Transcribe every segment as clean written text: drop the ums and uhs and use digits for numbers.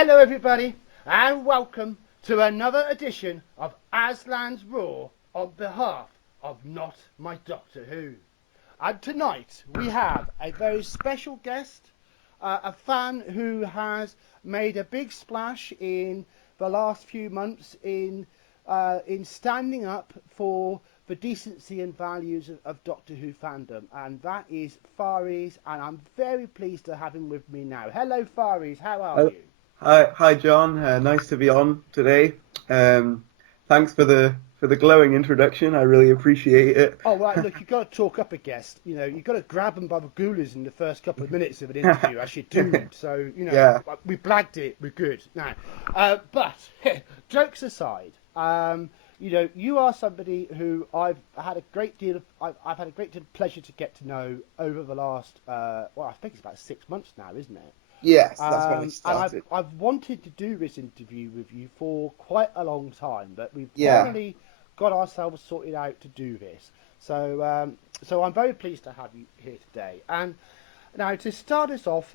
Hello everybody and welcome to another edition of Aslan's Roar on behalf of Not My Doctor Who. And tonight we have a very special guest, a fan who has made a big splash in the last few months in standing up for the decency and values of Doctor Who fandom, and that is Tharries, and I'm very pleased to have him with me now. Hello Tharries, how are you? Hi, John. Nice to be on today. Thanks for the glowing introduction. I really appreciate it. Oh, right, look, you've got to talk up a guest. You know, you've got to grab them by the goolers in the first couple of minutes of an interview, as you do. So, Yeah. we blagged it, we're good. Now, but, jokes aside, you are somebody who I've had a great deal of pleasure to get to know over the last, I think it's about 6 months now, isn't it? Yes, that's when it And started. I've wanted to do this interview with you for quite a long time, but we've Yeah. finally got ourselves sorted out to do this. So I'm very pleased to have you here today. And now to start us off,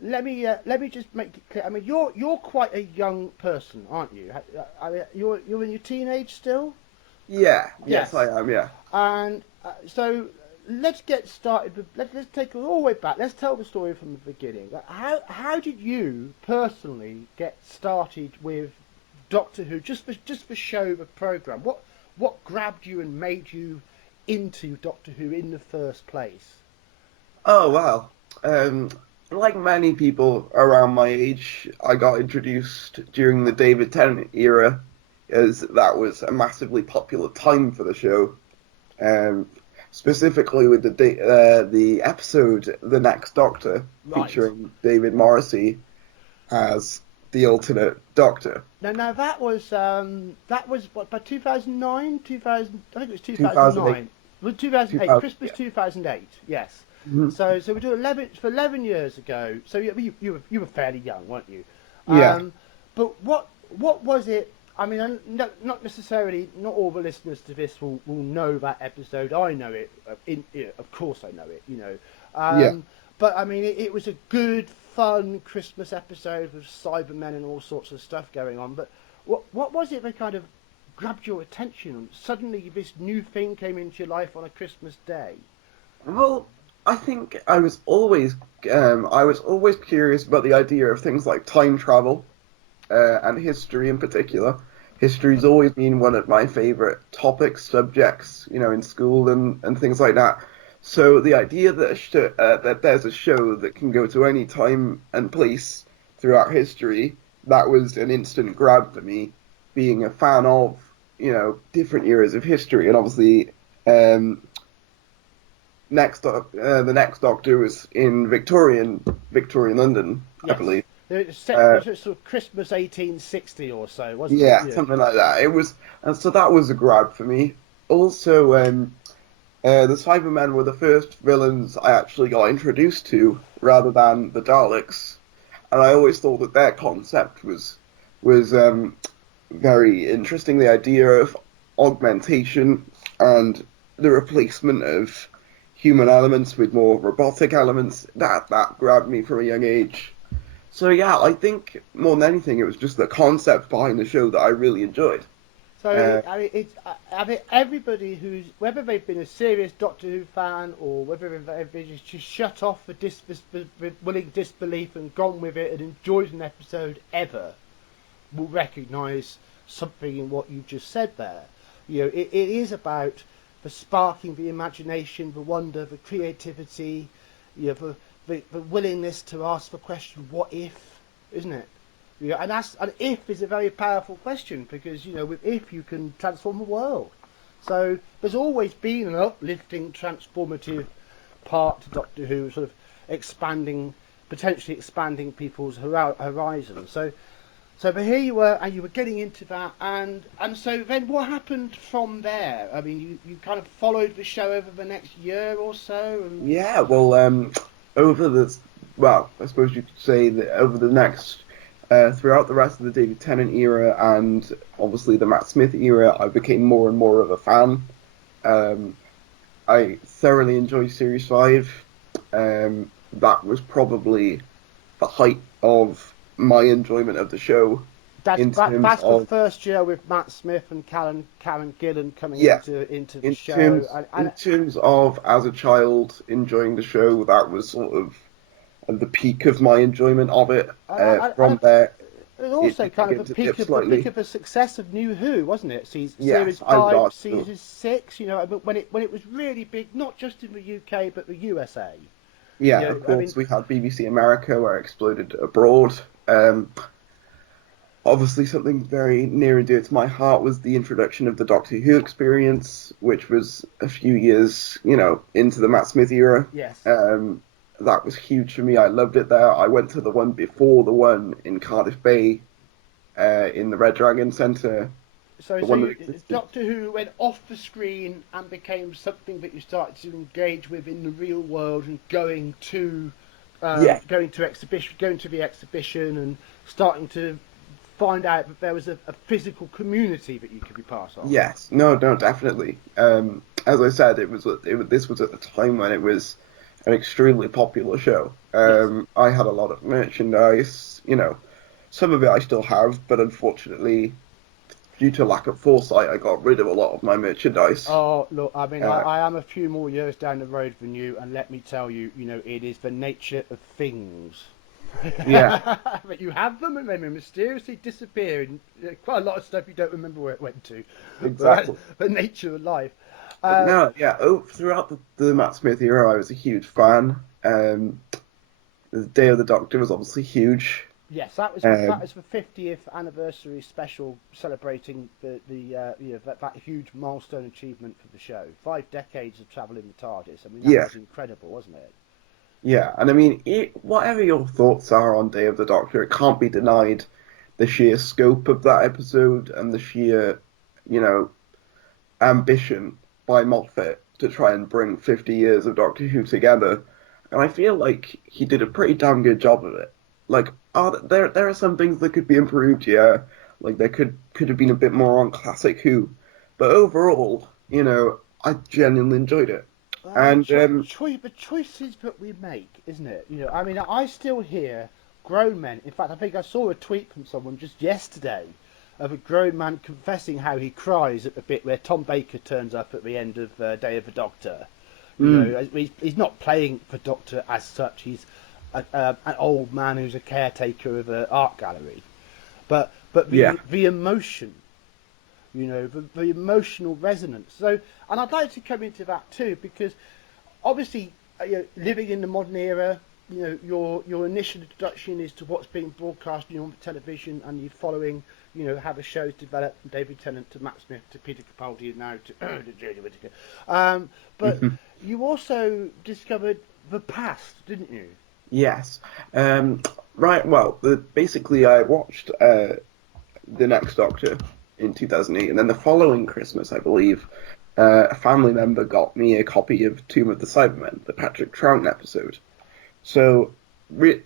let me just make it clear. I mean, you're quite a young person, aren't you? I mean, you're in your teenage still. Yeah. Yes, Yes. I am. Yeah. And so let's get started. Let's take it all the way back. Let's tell the story from the beginning. How did you personally get started with Doctor Who? Just for show, the program. What grabbed you and made you into Doctor Who in the first place? Oh, wow. Like many people around my age, I got introduced during the David Tennant era, as that was a massively popular time for the show. Um, Specifically with the episode The Next Doctor, Right. featuring David Morrissey as the alternate Doctor. Now that was what, by 2009, 2000. I think it was 2008. 2009. Well, 2008, 2000, Christmas yeah. 2008. Yes. Mhm. So we do 11 years ago. So you were fairly young, weren't you? Yeah. But what was it? I mean, not necessarily. Not all the listeners to this will know that episode. I know it. Of course, I know it. Yeah. Um, but I mean, it was a good, fun Christmas episode with Cybermen and all sorts of stuff going on. But what was it that kind of grabbed your attention? Suddenly, this new thing came into your life on a Christmas day. Well, I think I was always curious about the idea of things like time travel, and history in particular. History's always been one of my favorite topics, subjects, in school and things like that. So the idea that that there's a show that can go to any time and place throughout history, that was an instant grab for me, being a fan of, different eras of history. And obviously, the next Doctor was in Victorian London, I Yes. believe. It Uh, was sort of Christmas 1860 or so, wasn't it? Yeah, something like that. And so that was a grab for me. Also, the Cybermen were the first villains I actually got introduced to, rather than the Daleks. And I always thought that their concept was very interesting. The idea of augmentation and the replacement of human elements with more robotic elements. That grabbed me from a young age. So yeah, I think more than anything, it was just the concept behind the show that I really enjoyed. So Uh, I mean, everybody whether they've been a serious Doctor Who fan or whether they've just shut off the willing disbelief and gone with it and enjoyed an episode ever, will recognise something in what you've just said there. It is about the sparking the imagination, the wonder, the creativity, the willingness to ask the question, what if, isn't it? And if is a very powerful question because with if you can transform the world. So there's always been an uplifting, transformative part to Doctor Who, sort of potentially expanding people's horizons. But here you were, and you were getting into that, and so then what happened from there? I mean, you kind of followed the show over the next year or so, and yeah, well, over the well, I suppose you could say that over the next throughout the rest of the David Tennant era and obviously the Matt Smith era, I became more and more of a fan. Um, I thoroughly enjoy Series 5. That was probably the height of my enjoyment of the show in terms That's the of first year with Matt Smith and Karen Gillan coming yeah, into the show, in terms of as a child enjoying the show, that was sort of at the peak of my enjoyment of it. From there, and it also did kind of begin to dip slightly. the success of New Who, wasn't it? Yes, Series I would 5, argue. season 6. You know, but when it was really big, not just in the UK but the USA. You Yeah, know, of I mean, course, we had BBC America where it exploded abroad. Um, Obviously, something very near and dear to my heart was the introduction of the Doctor Who experience, which was a few years, into the Matt Smith era. yes. Um, that was huge for me. I loved it there. I went to the one before the one in Cardiff Bay, in the Red Dragon Centre, So, the one that you, existed. Doctor Who went off the screen and became something that you started to engage with in the real world, and Yeah, going to the exhibition, and starting to find out that there was a physical community that you could be part of. yes, no, no, definitely. As I said, this was at the time when it was an extremely popular show. Yes. I had a lot of merchandise, some of it I still have, but unfortunately, due to lack of foresight, I got rid of a lot of my merchandise. Oh, look, I mean, Uh, I am a few more years down the road than you, and let me tell you, it is the nature of things. yeah, But you have them, and they may mysteriously disappear, and quite a lot of stuff you don't remember where it went to. But exactly. that's the nature of life. But Uh, no, yeah, throughout the Matt Smith era, I was a huge fan. The Day of the Doctor was obviously huge. yes, that Um, was the 50th anniversary special celebrating that huge milestone achievement for the show. 5 decades of travel in the TARDIS. I mean, that yeah, was incredible, wasn't it? yeah, and I mean, whatever your thoughts are on Day of the Doctor, it can't be denied the sheer scope of that episode and the sheer, you know, ambition by Moffat to try and bring 50 years of Doctor Who together. And I feel like he did a pretty damn good job of it. Like, there are some things that could be improved, yeah. Like there could have been a bit more on classic Who, but overall, I genuinely enjoyed it. Well, And the choices that we make, isn't it? I mean, I still hear grown men. In fact, I think I saw a tweet from someone just yesterday of a grown man confessing how he cries at the bit where Tom Baker turns up at the end of Day of the Doctor. mm, He's not playing the Doctor as such. He's an old man who's a caretaker of an art gallery. But yeah, the emotion, the emotional resonance. So, and I'd like to come into that too, because obviously, living in the modern era, your initial introduction is to what's being broadcast on television, and you're following, how the show's developed from David Tennant to Matt Smith to Peter Capaldi and now to Jodie Whittaker. But you also discovered the past, didn't you? yes. Right. Well, basically, I watched the Next Doctor in 2008, and then the following Christmas, I believe, a family member got me a copy of Tomb of the Cybermen, the Patrick Troughton episode. So,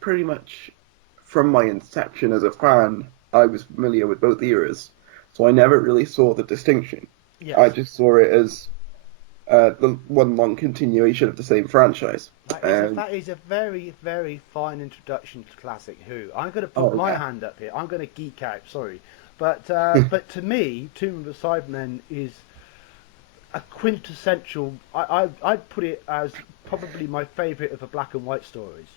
pretty much from my inception as a fan, I was familiar with both eras. So I never really saw the distinction. I Yes. just saw it as the one long continuation of the same franchise. That is a very, very fine introduction to classic Who. I'm going to put Oh my yeah, hand up here. I'm going to geek out. Sorry, but to me, Tomb of the Cybermen is a quintessential. I'd put it as probably my favourite of the black and white stories,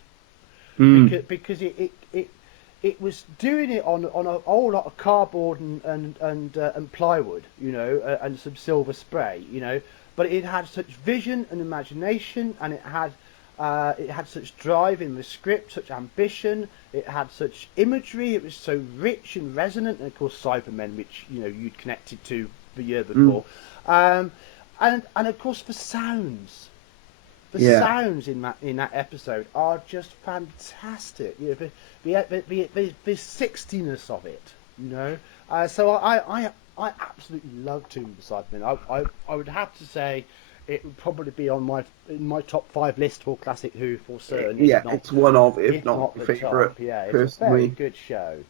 mm, because it was doing it on a whole lot of cardboard and plywood, and some silver spray, but it had such vision and imagination, and it had such drive in the script, such ambition. It had such imagery. It was so rich and resonant, and of course, Cybermen, which you'd connected to the year mm, before, um, and of course the sounds. The yeah, sounds in that episode are just fantastic. The 60ness of it. So I absolutely love Tomb of the Cybermen. I would have to say it would probably be in my top 5 list for Classic Who for certain, yeah. It's one of, if if not not my the favorite. top. Yeah, it's a very Personally, good show.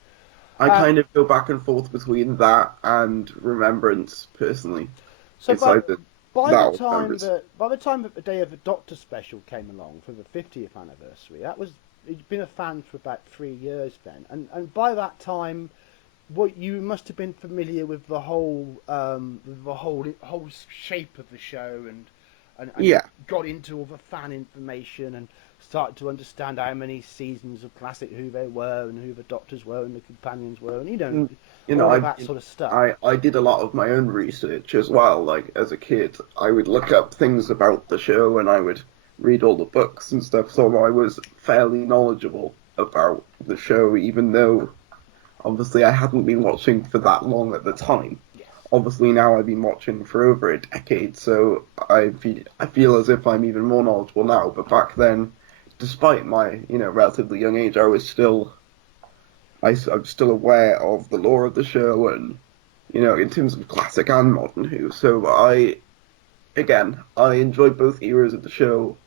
I Uh, kind of go back and forth between that and Remembrance. Personally, so, it's but either by that the or time Remembrance. that by the time that the Day of the Doctor special came along for the 50th anniversary, that was you've been a fan for about 3 years then, and by that time, what you must have been familiar with the whole shape of the show, and Yeah. got into all the fan information and started to understand how many seasons of classic Who they were and who the Doctors were and the companions were, and Mm, You know, all of that sort of stuff. I did a lot of my own research as well. Like as a kid, I would look up things about the show and I would read all the books and stuff. So I was fairly knowledgeable about the show, even though obviously I hadn't been watching for that long at the time. Yes. Obviously now I've been watching for over a decade, so I feel as if I'm even more knowledgeable now. But back then, despite my relatively young age, I'm still aware of the lore of the show and in terms of classic and modern Who. So I enjoy both eras of the show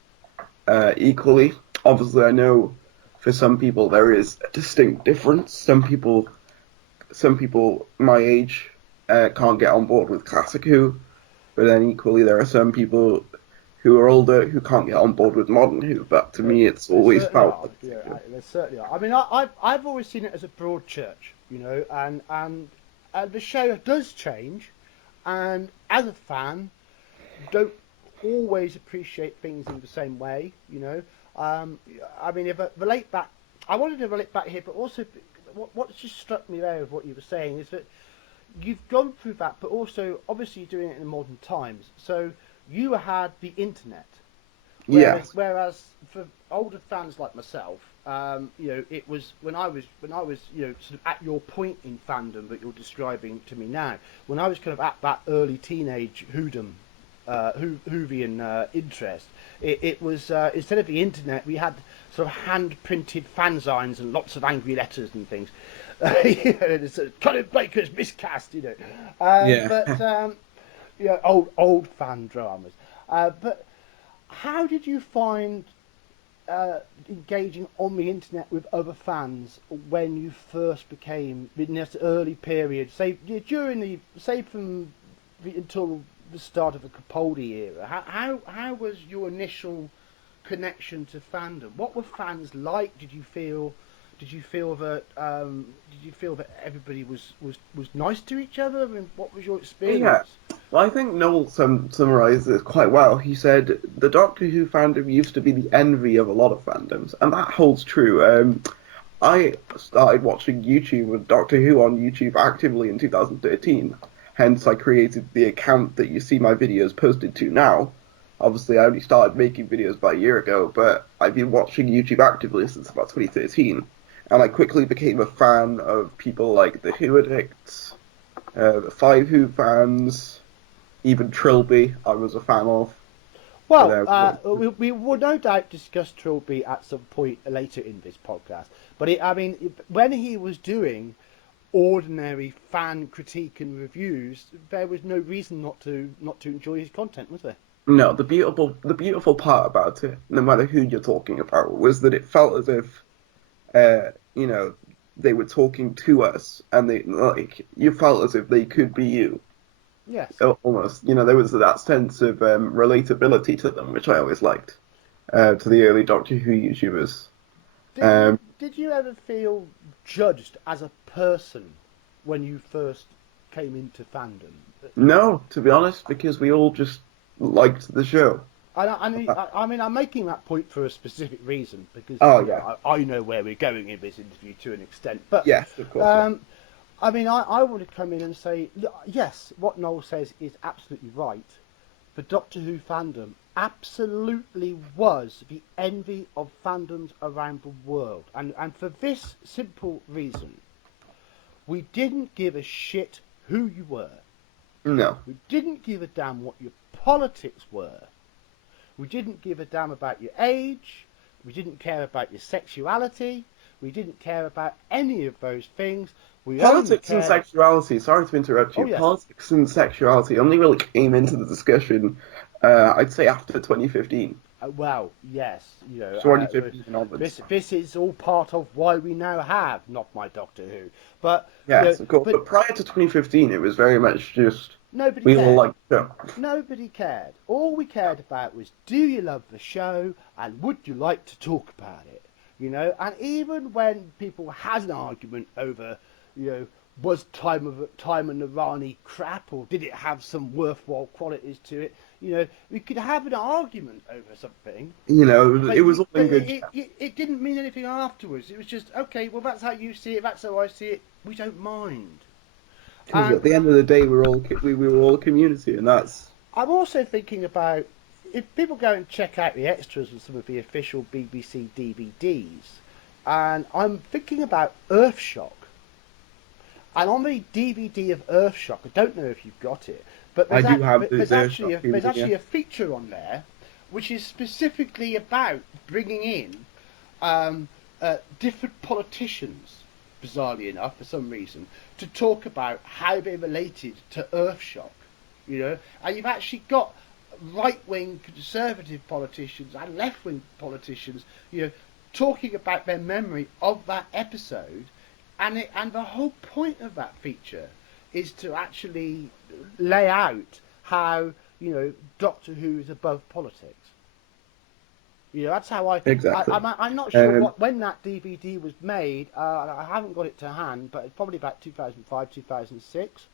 equally. Obviously, I know for some people there is a distinct difference. Some people my age can't get on board with classic Who, but then equally there are some people who are older who can't get on board with modern Who. But to me, it's There always certainly felt are. like Yeah, there certainly are. I mean, I've always seen it as a broad church, and the show does change, and as a fan, don't always appreciate things in the same way. I mean, if I relate back, I wanted to relate back here, but also what just struck me there of what you were saying is that you've gone through that, but also obviously you're doing it in modern times. So you had the internet. yeah, Whereas for older fans like myself, it was when I was sort of at your point in fandom that you're describing to me now. When I was kind of at that early teenage Whovian interest, it was instead of the internet, we had sort of hand printed fanzines and lots of angry letters and things. It's Colin Baker's miscast, yeah. but old fan dramas, but. How did you find engaging on the internet with other fans when you first became in this early period, say until the start of the Capaldi era? How was your initial connection to fandom? What were fans like? Did you feel that everybody was nice to each other? I mean, what was your Yeah. experience? Well, I think Noel summarised it quite well. He said the Doctor Who fandom used to be the envy of a lot of fandoms, and that holds true. I started watching YouTube with Doctor Who on YouTube actively in 2013. Hence, I created the account that you see my videos posted to now. Obviously, I only started making videos about a year ago, but I've been watching YouTube actively since about 2013. And I quickly became a fan of people like the Who Addicts, the Five Who fans, even Trilbee I was a fan of. Well, And, we will no doubt discuss Trilbee at some point later in this podcast. But when he was doing ordinary fan critique and reviews, there was no reason not to enjoy his content, was there? no, the beautiful part about it, no matter who you're talking about, was that it felt as if uh, you know, they were talking to us, and you felt as if they could be you. Yes. Almost, there was that sense of relatability to them, which I always liked. To the early Doctor Who YouTubers. Did you Um, did you ever feel judged as a person when you first came into fandom? no, to be honest, because we all just liked the show. I'm making that point for a specific reason because Oh yeah, I know where we're going in this interview to an extent. But yes, of course. um, I want to come in and say, look, yes, what Noel says is absolutely right. The Doctor Who fandom absolutely was the envy of fandoms around the world, and for this simple reason, we didn't give a shit who you were. No, We didn't give a damn what your politics were. We didn't give a damn about your age. We didn't care about your sexuality. We didn't care about any of those things. We only politics and cared. sexuality. Sorry to interrupt Oh you. yes. Politics and sexuality only really came into the discussion, I'd say after 2015. Well, yes. 2015 onwards. This is all part of why we now have Not My Doctor Who. But Yes, of course. but But prior to 2015, it was very much just nobody we all cared. liked the show. Nobody cared. All we cared about was, do you love the show and would you like to talk about it? you know. And even when people had an argument over, you know, was Time and Irani crap, or did it have some worthwhile qualities to it? You know, we could have an argument over something, You know, but it was all in good. it didn't mean anything afterwards. It was just, okay, well, that's how you see it, that's how I see it. We don't mind. Because And at the end of the day, we were all a community, and that's I'm also thinking about, if people go and check out the extras of some of the official BBC DVDs, and I'm thinking about Earthshock. And on the DVD of Earthshock, I don't know if you've got it, but I do have there's the actually Shock DVD, actually a feature on there which is specifically about bringing in different politicians, bizarrely enough, for some reason, to talk about how they related to Earthshock. You know, and you've actually got right-wing conservative politicians and left-wing politicians, you know, talking about their memory of that episode, and the whole point of that feature is to actually lay out how, you know, Doctor Who is above politics. You know, that's how exactly. I'm not sure when that DVD was made. I haven't got it to hand, but it's probably about 2005, 2006.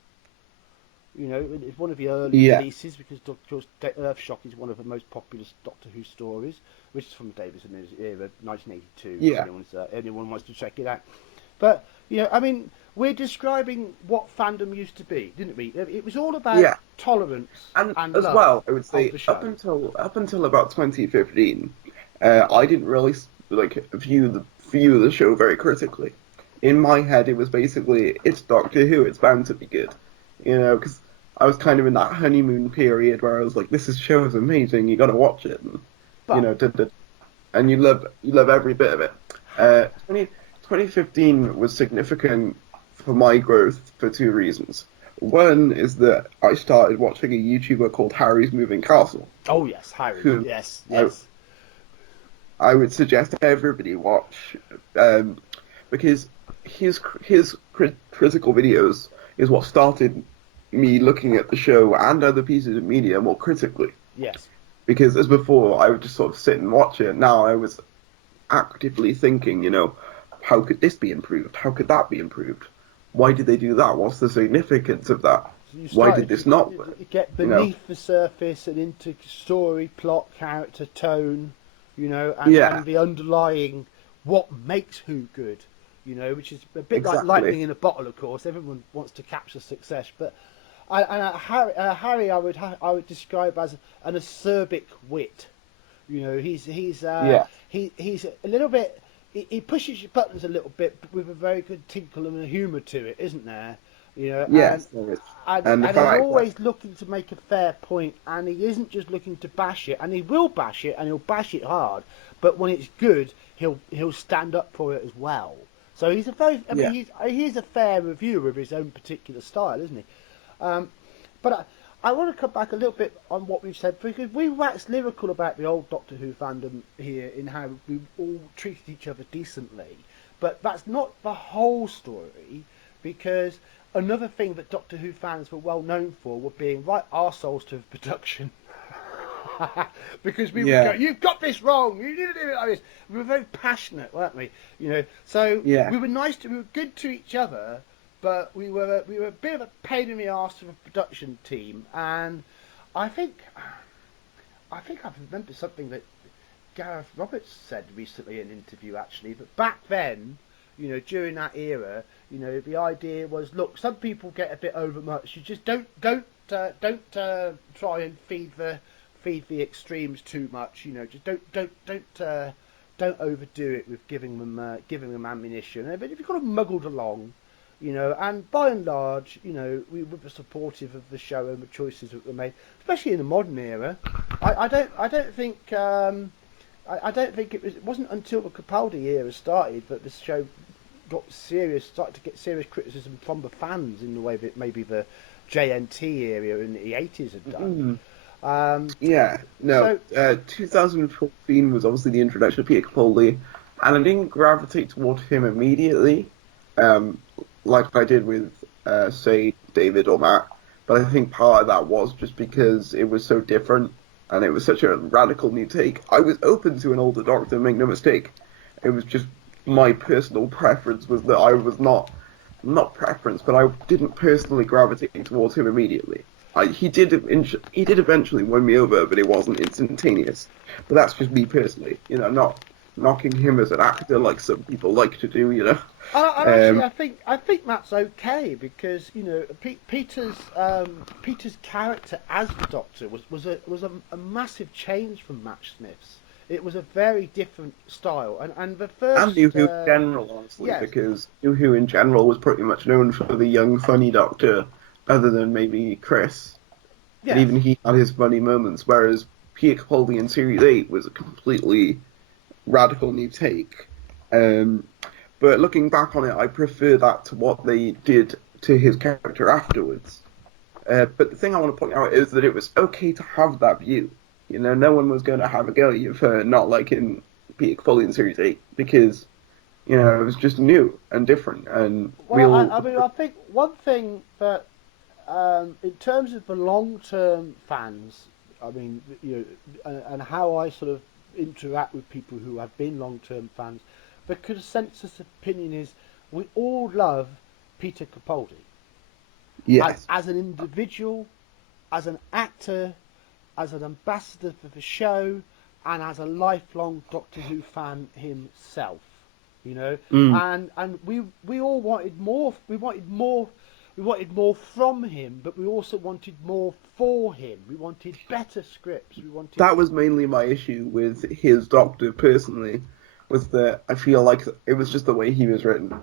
You know, it's one of the early releases, because Earthshock is one of the most popular Doctor Who stories, which is from Davison's era, 1982. Yeah. If anyone wants to check it out. But, you know, I mean, we're describing what fandom used to be, didn't we? It was all about tolerance and as love. well, I would say up until about 2015, I didn't really view the show very critically. In my head, it was basically, it's Doctor Who, it's bound to be good, you know, because I was kind of in that honeymoon period where I was like, this show is amazing, you got to watch it, and, you know, and you love every bit of it. 2015 was significant for my growth for two reasons. One is that I started watching a YouTuber called Tharries Moving Castle. Oh yes, Tharries. Yes. I would suggest everybody watch, because his critical videos is what started me looking at the show and other pieces of media more critically. Yes. Because as before, I would just sort of sit and watch it. Now I was actively thinking, you know, how could this be improved? How could that be improved? Why did they do that? What's the significance of that? Why did this not work? You get beneath the surface and into story, plot, character, tone, you know, and the underlying what makes Who good, you know, which is a bit like lightning in a bottle, of course. Everyone wants to capture success, but Harry, I would describe as an acerbic wit. You know, he's a little bit. He pushes your buttons a little bit, but with a very good tinkle and a humour to it, isn't there? You know, yes, and he's always looking to make a fair point, and he isn't just looking to bash it, and he will bash it, and he'll bash it hard. But when it's good, he'll stand up for it as well. So he's a very, I mean, he's a fair reviewer of his own particular style, isn't he? But I want to come back a little bit on what we've said, because we waxed lyrical about the old Doctor Who fandom here in how we all treated each other decently. But that's not the whole story, because another thing that Doctor Who fans were well known for were being right arseholes to the production. Because we would go, you've got this wrong, you need to do it like this. We were very passionate, weren't we? You know, so we were good to each other, but we were a bit of a pain in the arse to the production team. And I think I remember something that Gareth Roberts said recently in an interview, actually, that back then, you know, during that era, you know, the idea was, look, some people get a bit overmuch. You just don't try and feed the extremes too much. You know, just don't overdo it with giving them ammunition. But if you've got them muggled along, you know, and by and large, you know, we were supportive of the show and the choices that were made, especially in the modern era. I don't think it wasn't until the Capaldi era started that this show started to get serious criticism from the fans in the way that maybe the JNT area in the 80s had done. 2014 was obviously the introduction of Peter Capaldi, and I didn't gravitate toward him immediately, like I did with, say, David or Matt, but I think part of that was just because it was so different, and it was such a radical new take. I was open to an older Doctor, make no mistake, It was just my personal preference was that I was not preference, but I didn't personally gravitate towards him immediately. He did eventually win me over, but it wasn't instantaneous. But that's just me personally, not knocking him as an actor like some people like to do, And actually, I think that's okay because Peter's character as the Doctor was a massive change from Matt Smith's. It was a very different style, and the first And New Who in general, honestly, yes, because New Who in general was pretty much known for the young, funny Doctor, other than maybe Chris. And yes. even he had his funny moments, whereas Peter Capaldi in Series 8 was a completely radical new take. But looking back on it, I prefer that to what they did to his character afterwards. But the thing I want to point out is that it was okay to have that view. No one was going to have a go at you for not liking Peter Capaldi in Series 8 because, it was just new and different. And we Well, all. I mean, I think one thing that, in terms of the long-term fans, I mean, and how I sort of interact with people who have been long-term fans, the consensus opinion is we all love Peter Capaldi Yes. as an individual, as an actor, as an ambassador for the show, and as a lifelong Doctor Who fan himself. Mm. And we all wanted more. We wanted more from him, but we also wanted more for him. We wanted better scripts. We wanted. That was mainly my issue with his Doctor personally, was that I feel like it was just the way he was written.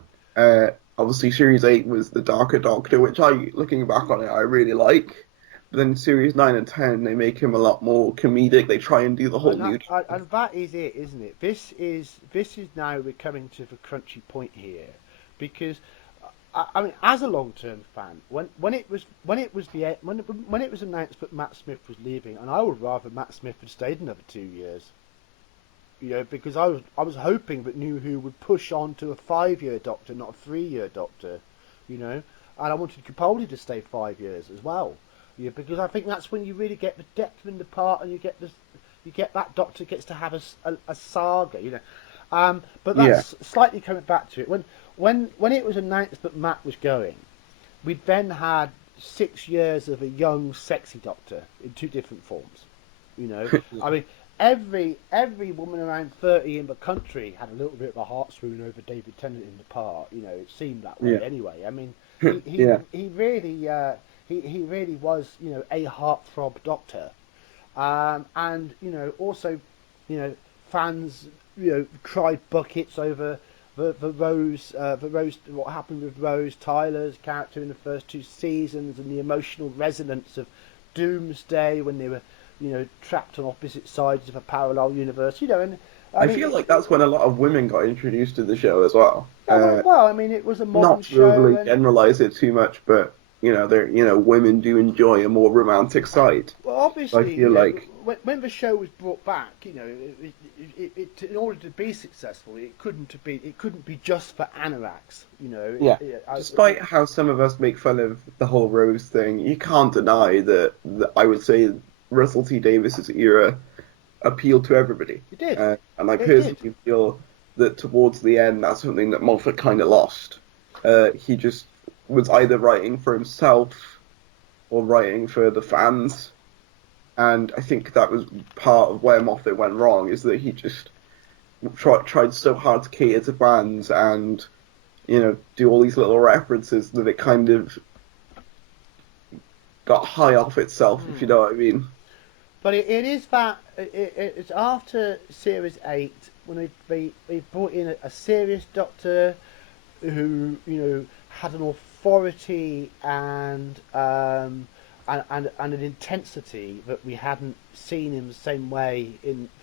Obviously, Series 8 was the darker Doctor, which looking back on it, I really like. But then Series 9 and 10, they make him a lot more comedic. They try and do the whole new. And that is it, isn't it? This is now we're coming to the crunchy point here, because I mean, as a long-term fan, when it was announced that Matt Smith was leaving, and I would rather Matt Smith had stayed another 2 years, because I was hoping that New Who would push on to a 5-year Doctor, not a 3-year Doctor, and I wanted Capaldi to stay 5 years as well, because I think that's when you really get the depth in the part, and you get that Doctor gets to have a saga, but that's slightly coming back to it. When it was announced that Matt was going, we then had 6 years of a young, sexy Doctor in 2 different forms. I mean, every woman around 30 in the country had a little bit of a heart swoon over David Tennant in the part. It seemed that way anyway. I mean, he really was a heartthrob Doctor, and also fans cried buckets over the Rose, what happened with Rose Tyler's character in the first 2 seasons, and the emotional resonance of Doomsday when they were, trapped on opposite sides of a parallel universe, and I feel like that's when a lot of women got introduced to the show as well. Well, I mean, it was a modern Not to show. overly generalize it too much, but women do enjoy a more romantic side. Well, obviously, I feel like when the show was brought back, in order to be successful, it couldn't be just for anoraks, despite how some of us make fun of the whole Rose thing, you can't deny that I would say Russell T Davis's era appealed to everybody. It did, and I personally feel that towards the end, that's something that Moffat kind of lost. He just was either writing for himself or writing for the fans. And I think that was part of where Moffat went wrong, is that he just tried so hard to cater to fans and, do all these little references that it kind of got high off itself, if you know what I mean. But it is that it's after Series 8 when they brought in a serious Doctor who had an authority and an intensity that we hadn't seen in the same way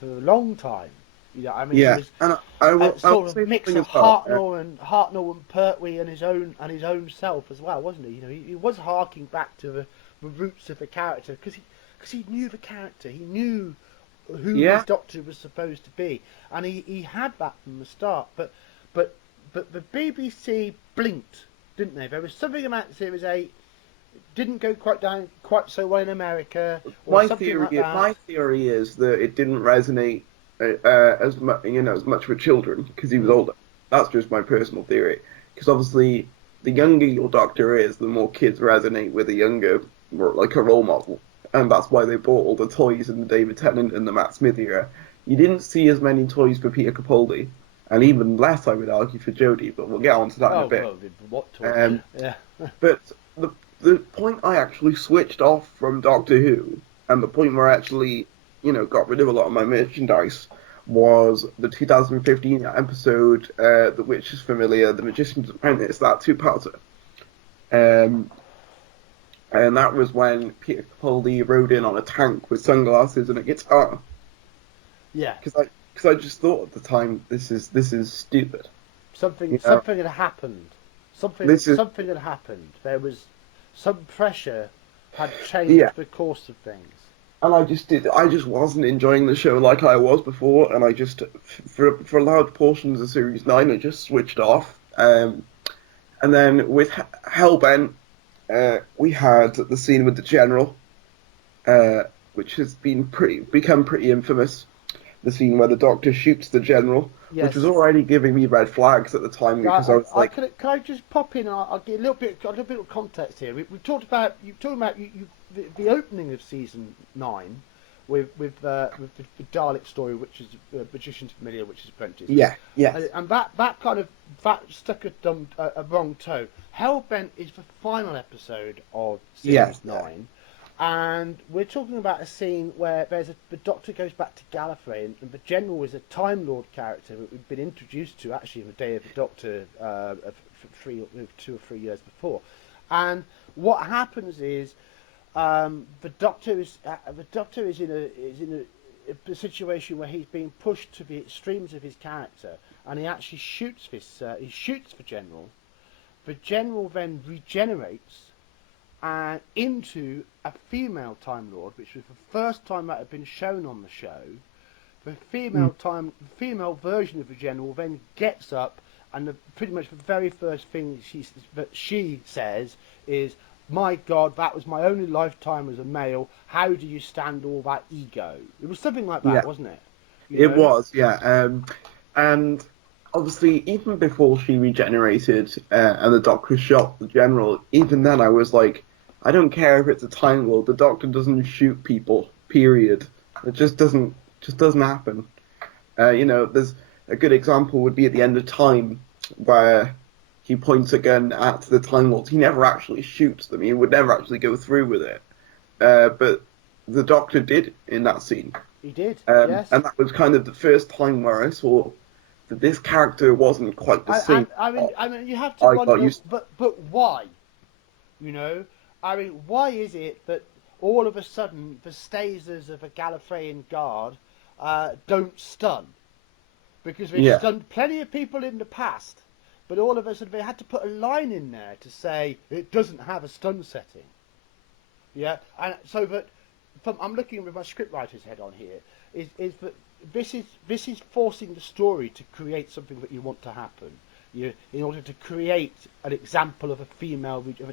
for a long time. I mean, it was and I will sort say of mix of Hartnell and Pertwee and his own self as well, wasn't he? He was harking back to the roots of the character because he knew the character, he knew who his Doctor was supposed to be, and he had that from the start. But the BBC blinked, didn't they? There was something about Series 8 didn't go quite so well in America. My theory is that it didn't resonate as much, as much with children because he was older. That's just my personal theory. Because obviously, the younger your Doctor is, the more kids resonate with a younger, more like a role model, and that's why they bought all the toys in the David Tennant and the Matt Smith era. You didn't see as many toys for Peter Capaldi, and even less, I would argue, for Jodie. But we'll get on to that in a bit. Well, what toys? Yeah. But the point I actually switched off from Doctor Who, and the point where I actually, got rid of a lot of my merchandise, was the 2015 episode, The Witch is Familiar, The Magician's Apprentice, that two-parter. And that was when Peter Capaldi rode in on a tank with sunglasses and a guitar. Yeah. Because I just thought at the time, this is stupid. Something had happened. Something had happened. There was some pressure had changed the course of things. And I just wasn't enjoying the show like I was before, and I just, for large portions of Series 9, I just switched off. And then with Hellbent, we had the scene with the General, which has become pretty infamous. The scene where the Doctor shoots the General, yes. Which was already giving me red flags at the time because I was like, can I just pop in? I'll give a little bit of context here. We talked about the opening of season 9 with the Dalek story, which is Magician's Familiar, which is Apprentice. Yeah. And that stuck a wrong toe. Hellbent is the final episode of series 9. And we're talking about a scene where the Doctor goes back to Gallifrey, and the General is a Time Lord character that we've been introduced to actually in the Day of the Doctor 2 or 3 years before. And what happens is the Doctor is in a situation where he's being pushed to the extremes of his character, and he actually shoots the General. The General then regenerates into a female Time Lord, which was the first time that had been shown on the show. The female version of the General then gets up, and pretty much the very first thing she says is, "My God, that was my only lifetime as a male. How do you stand all that ego?" It was something like that, wasn't it? It was, yeah. And obviously, even before she regenerated and the Doctor shot the General, even then I was like, I don't care if it's a Time Lord. The Doctor doesn't shoot people. Period. It just doesn't happen. There's a good example would be at the end of Time, where he points a gun at the Time Lords. He never actually shoots them. He would never actually go through with it. But the Doctor did in that scene. He did. Yes. And that was kind of the first time where I saw that this character wasn't quite the same. I mean, you have to wonder, but why? Why is it that all of a sudden the stazers of a Gallifreyan guard don't stun? Because they've stunned plenty of people in the past, but all of a sudden they had to put a line in there to say it doesn't have a stun setting. Yeah, and so that I'm looking with my scriptwriter's head on here. Is that this is forcing the story to create something that you want to happen. In order to create an example of a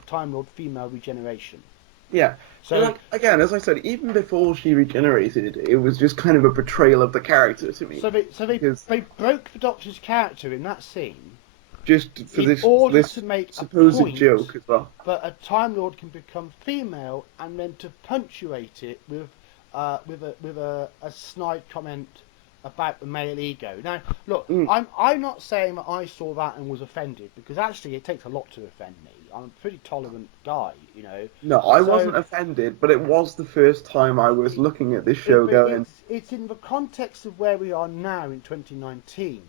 Time Lord female regeneration. Yeah. So again, as I said, even before she regenerated, it was just kind of a betrayal of the character to me. So they broke the Doctor's character in that scene. Just for in this order to make supposed a point joke as well. But a Time Lord can become female, and then to punctuate it with a snide comment about the male ego. Now, look, I'm not saying that I saw that and was offended, because actually it takes a lot to offend me. I'm a pretty tolerant guy, No, I wasn't offended, but it was the first time I was looking at this show going... It's in the context of where we are now in 2019,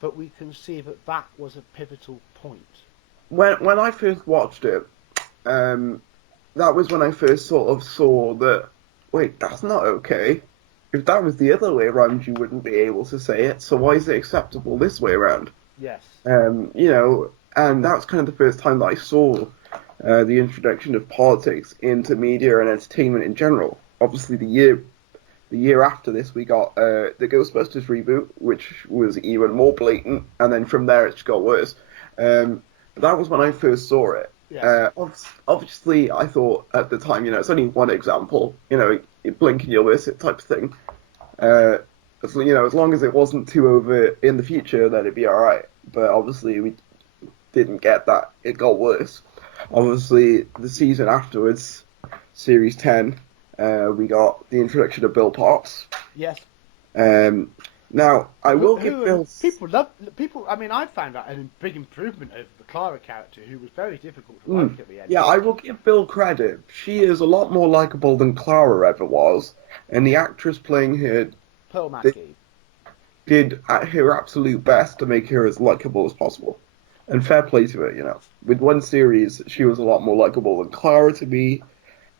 but we can see that was a pivotal point. When I first watched it, that was when I first sort of saw that, wait, that's not okay. If that was the other way around, you wouldn't be able to say it. So why is it acceptable this way around? Yes. And that's kind of the first time that I saw the introduction of politics into media and entertainment in general. Obviously, the year after this, we got the Ghostbusters reboot, which was even more blatant, and then from there it just got worse. That was when I first saw it. Yes. Obviously, I thought at the time, it's only one example, you blink and you'll miss it type of thing. as long as it wasn't too over in the future, then it'd be all right. But obviously, we didn't get that. It got worse. Obviously, the season afterwards, Series 10, we got the introduction of Bill Potts. Yes. Now, I will give Bill... People, I mean, I found that a big improvement over the Clara character, who was very difficult to like at the end. Yeah, I will give Bill credit. She is a lot more likable than Clara ever was, and the actress playing her Pearl Mackie did her absolute best to make her as likable as possible. And fair play to her, With one series, she was a lot more likable than Clara to me,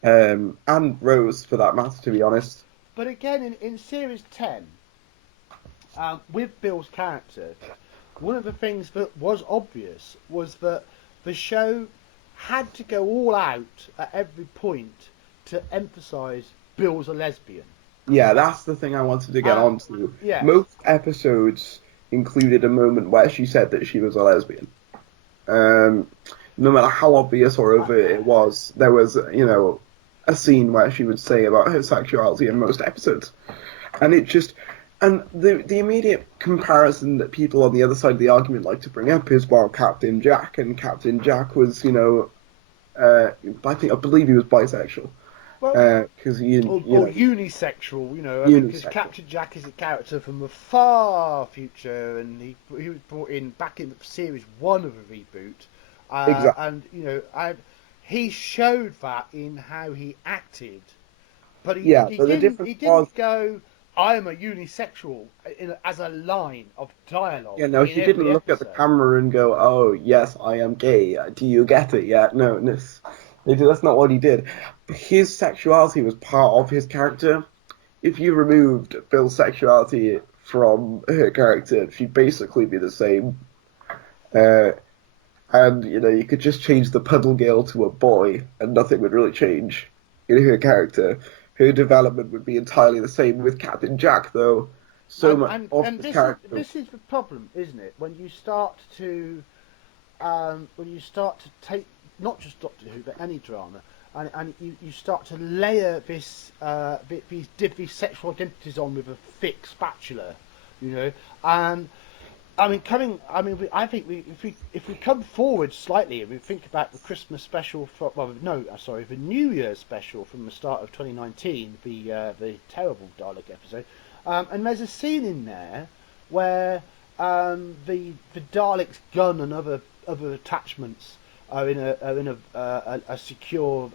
and Rose, for that matter, to be honest. But again, in Series 10, with Bill's character, one of the things that was obvious was that the show had to go all out at every point to emphasise Bill's a lesbian. Yeah, that's the thing I wanted to get onto. Yeah. Most episodes included a moment where she said that she was a lesbian. No matter how obvious or overt it was, there was, a scene where she would say about her sexuality in most episodes. And it just... And the immediate comparison that people on the other side of the argument like to bring up is, well, Captain Jack. And Captain Jack was, I believe he was bisexual. Well, or unisexual, because Captain Jack is a character from the far future, and he was brought in back in Series 1 of a reboot. Exactly. And, he showed that in how he acted. But he didn't go, I'm a unisexual, as a line of dialogue. Yeah, no, he didn't look at the camera and go, oh, yes, I am gay. Do you get it? Yeah, no, that's not what he did. His sexuality was part of his character. If you removed Bill's sexuality from her character, she'd basically be the same. And, you could just change the Puddle Girl to a boy, and nothing would really change in her character. Her development would be entirely the same with Captain Jack, though. This is the problem, isn't it? When you start to take not just Doctor Who, but any drama, and you start to layer these sexual identities on with a thick spatula, and I think if we come forward slightly and we think about the Christmas special, the New Year's special from the start of 2019, the terrible Dalek episode, and there's a scene in there where the Dalek's gun and other attachments are in a secure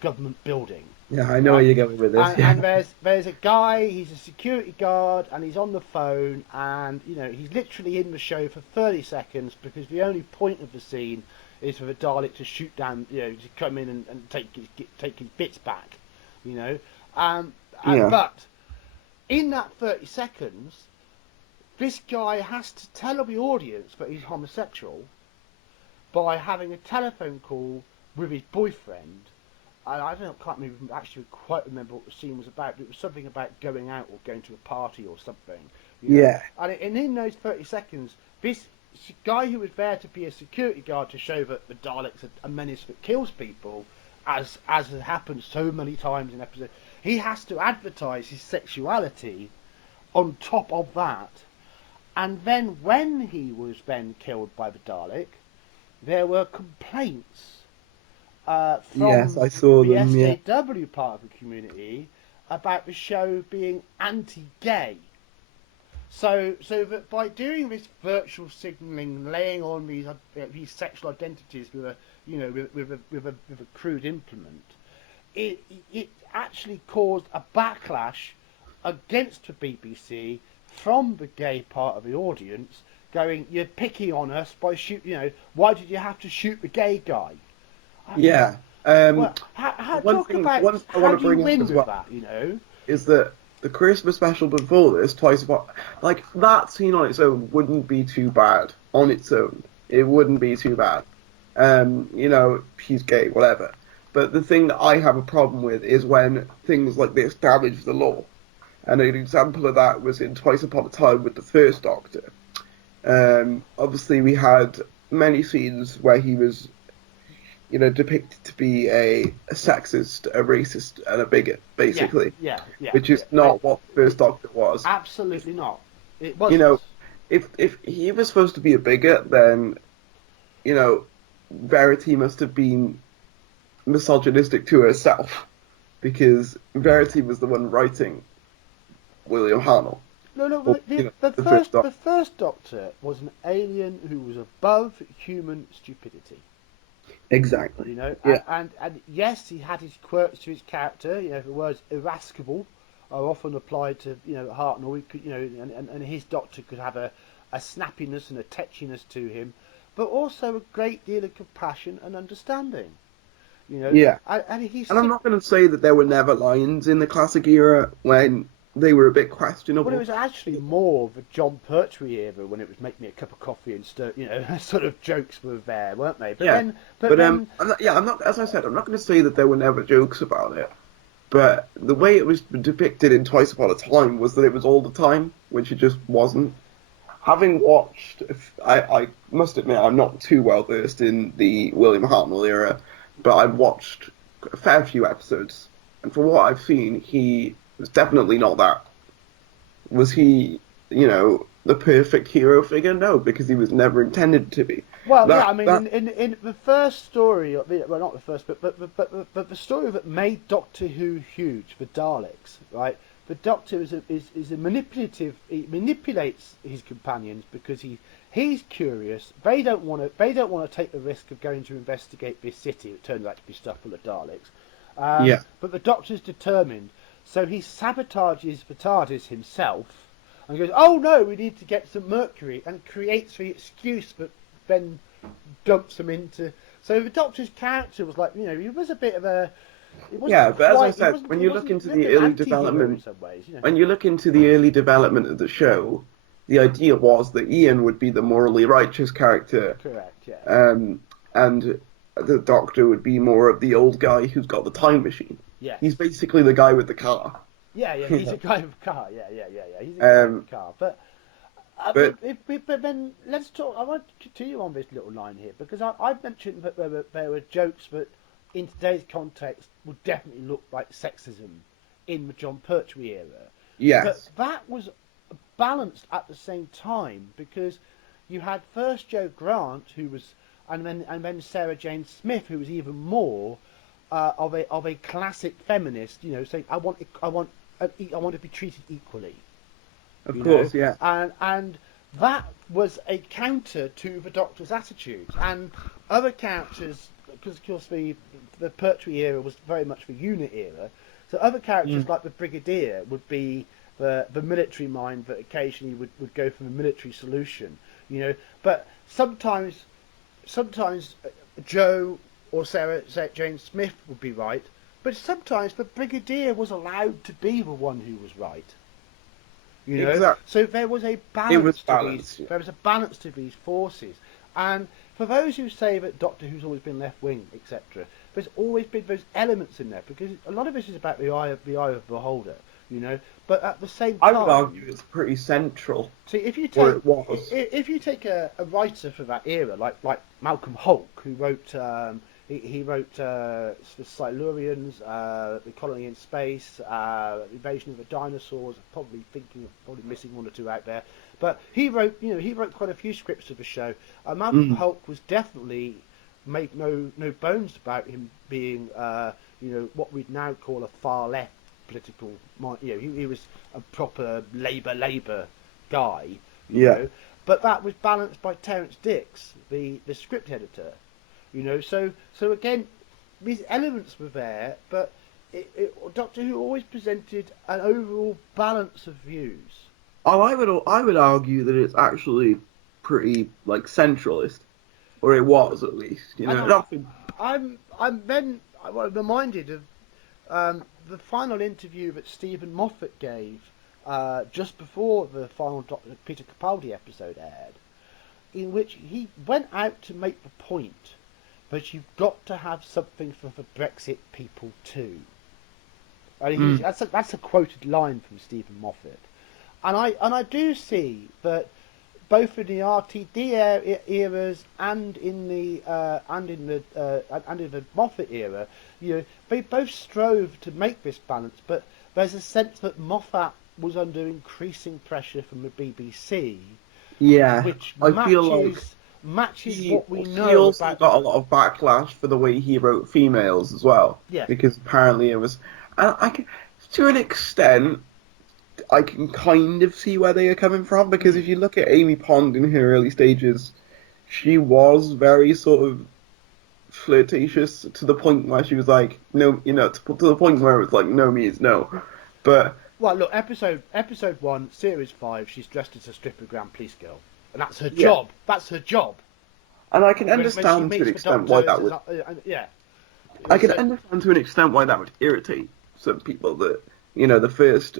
government building. Yeah, I know where you're going with this. And there's a guy, he's a security guard, and he's on the phone, and he's literally in the show for 30 seconds because the only point of the scene is for the Dalek to shoot down, to come in and take his bits back, But in that 30 seconds, this guy has to tell the audience that he's homosexual by having a telephone call with his boyfriend. And I can't actually quite remember what the scene was about, but it was something about going out or going to a party or something. Yeah. And in those 30 seconds, this guy who was there to be a security guard to show that the Dalek's a menace that kills people, as has happened so many times in episodes, he has to advertise his sexuality on top of that. And then when he was then killed by the Dalek, there were complaints from I saw the them, SJW part of the community about the show being anti-gay. So that by doing this virtual signalling, laying on these sexual identities with a crude implement, it actually caused a backlash against the BBC from the gay part of the audience, going, you're picking on us by why did you have to shoot the gay guy? Yeah. How do you win with that, is that the Christmas special before this, twice apart, that scene on its own wouldn't be too bad. On its own, it wouldn't be too bad. He's gay, whatever. But the thing that I have a problem with is when things like this damage the law. And an example of that was in Twice Upon a Time with the First Doctor. Obviously, we had many scenes where he was depicted to be a sexist, a racist, and a bigot, Yeah, basically, yeah. which is not what the first Doctor was. Absolutely not. It You wasn't. know, if he was supposed to be a bigot, then Verity must have been misogynistic to herself because Verity was the one writing William Hartnell, No, no. or the first The Doctor. first Doctor was an alien who was above human stupidity. Exactly. Yeah. And yes, he had his quirks to his character. The words irascible are often applied to Hartnell. He could, and his Doctor could have a snappiness and a tetchiness to him, but also a great deal of compassion and understanding. Yeah. And he's And I'm not going to say that there were never lines in the classic era when they were a bit Well, it questionable. was actually more of a John Pertwee era when it was make me a cup of coffee and stir, sort of jokes were there, weren't they? Yeah. But But then, I'm not. As I said, I'm not going to say that there were never jokes about it. But the way it was depicted in Twice Upon a Time was that it was all the time, which it just wasn't. Having watched, I must admit, I'm not too well versed in the William Hartnell era, but I've watched a fair few episodes, and from what I've seen, he was definitely not that. Was he, the perfect hero figure? No, because he was never intended to be. well, yeah, That I mean, that in the first story, well, not the first, but the story that made Doctor Who huge for Daleks, right? The Doctor is a manipulative. He manipulates his companions because he's curious. They don't want to take the risk of going to investigate this city. It turns out to be stuff full of Daleks. yeah, But the Doctor's determined, so he sabotages the TARDIS himself and goes, "Oh no, we need to get some mercury," and creates the excuse that then dumps them into. So the Doctor's character was like, he was a bit of a. It wasn't yeah. But as I quite. He said, wasn't. when He you look wasn't. into He was the an early anti-hero in development, some ways. when you look into the early development of the show, the idea was that Ian would be the morally righteous character, Correct. Yeah. um, and the Doctor would be more of the old guy who's got the time machine. Yes. He's basically the guy with the car. Yeah. Yeah. He's a guy with a car. Yeah. He's a guy with Um, a car. But but but then let's talk. I want to continue on this little line here because I mentioned that there were jokes that in today's context would definitely look like sexism in the John Pertwee era. But yes, that was balanced at the same time because you had first Joe Grant who was, and then Sarah Jane Smith who was even more of a classic feminist. Saying I want to be treated equally. of you know, course, yeah, and that was a counter to the Doctor's attitudes and other characters, because of course the Pertwee era was very much the unit era. So other characters mm. like the Brigadier would be the military mind that occasionally would go for the military solution, But sometimes Joe or Sarah Jane Smith would be right, but sometimes the Brigadier was allowed to be the one who was right. Exactly. So there was a It was balance to these. balanced. Yeah. There was a balance to these forces, and for those who say that Doctor Who's always been left wing, etc., there's always been those elements in there because a lot of this is about the eye of the beholder, But at the same I would time, argue it's pretty central, see if you or take it was. if you take a writer for that era like Malcolm Hulke, who wrote he wrote the Silurians, the Colony in Space, Invasion of the Dinosaurs. Probably missing one or two out there, but he wrote quite a few scripts of the show. Malcolm Mm. Hulke was definitely made no bones about him being what we'd now call a far left political mind. He was a proper Labour guy, Yeah. but that was balanced by Terence Dicks, the script editor. So again, these elements were there, but Doctor Who always presented an overall balance of views. Oh, I would argue that it's actually pretty like centralist, or it was at least. And Nothing. I'm reminded of the final interview that Stephen Moffat gave just before the final Peter Capaldi episode aired, in which he went out to make the point that you've got to have something for the Brexit people too. And that's a quoted line from Stephen Moffat, and I do see that both in the RTD eras and in the Moffat era, they both strove to make this balance, but there's a sense that Moffat was under increasing pressure from the BBC, Yeah, which I feel like matches he what we he know also about. got a lot of backlash for the way he wrote females as well, Yeah, because apparently it was, and I can, to an extent, I can kind of see where they are coming from, because if you look at Amy Pond in her early stages, she was very sort of flirtatious to the point where she was like, no, to the point where it was like, no means no. But well, look, episode 1, series 5, she's dressed as a strippogram police girl, and that's her yeah, job. That's her job. and I can When she understand to an meets the extent doctor, why that would. yeah. I can So, understand to an extent why that would irritate some people. That the first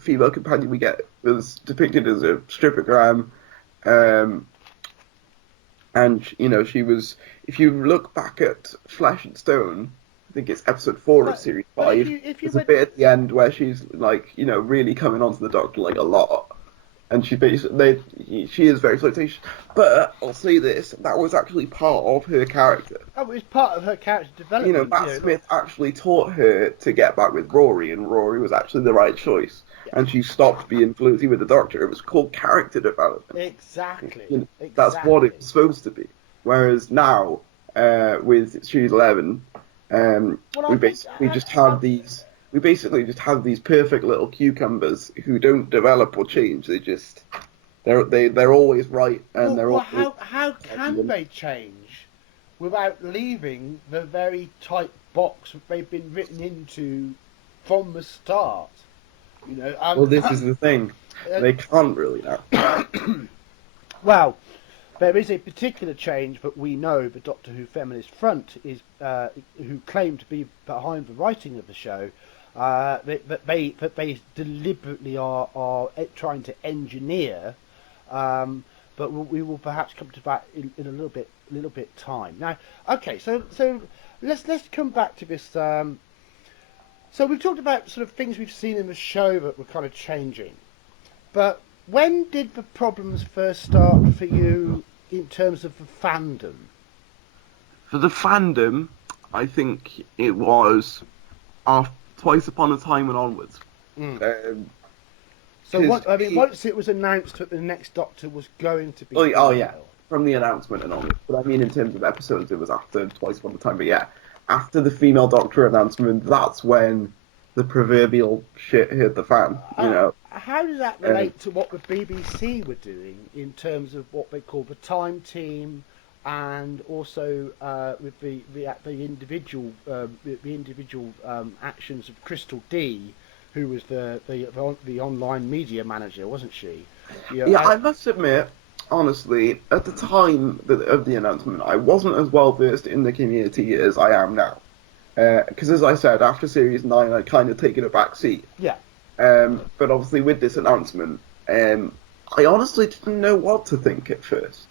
female companion we get was depicted as a strippogram, um, and she was. If you look back at Flesh and Stone, I think it's episode 4 of series but 5. if you There's a went, bit at the end where she's like, really coming onto the doctor like a lot, and she basically she is very flirtatious. But I'll say this: that was actually part of her character. oh, it was part of her character development. Matt Smith actually taught her to get back with Rory, and Rory was actually the right choice. Yeah. And she stopped being flirty with the Doctor. It was called character development. Exactly. That's what Exactly. it was supposed to be. Whereas now, with Series 11, we basically just have these. We basically just have these perfect little cucumbers who don't develop or change. They're always right, and they're always. How can they change without leaving the very tight box that they've been written into from the start? Well, this is the thing. They can't really now. Well, there is a particular change that we know the Doctor Who Feminist Front is, who claim to be behind the writing of the show, that they deliberately are trying to engineer, but we will perhaps come to that in a little bit time. Now, okay, so let's come back to this. So we've talked about sort of things we've seen in the show that were kind of changing, but when did the problems first start for you in terms of the fandom? For the fandom, I think it was after Twice Upon a Time and onwards. So once it was announced that the next Doctor was going to be yeah, from the announcement and onwards. But I mean, in terms of episodes, it was after Twice Upon a Time. But yeah, after the female Doctor announcement, that's when the proverbial shit hit the fan. How does that relate to what the BBC were doing in terms of what they call the time team, and also with the individual actions of Crystal D, who was the online media manager, wasn't she? I must admit, honestly, at the time of the announcement, I wasn't as well versed in the community as I am now. Because as I said, after Series 9, I'd kind of taken a back seat. Yeah. But obviously with this announcement, I honestly didn't know what to think at first.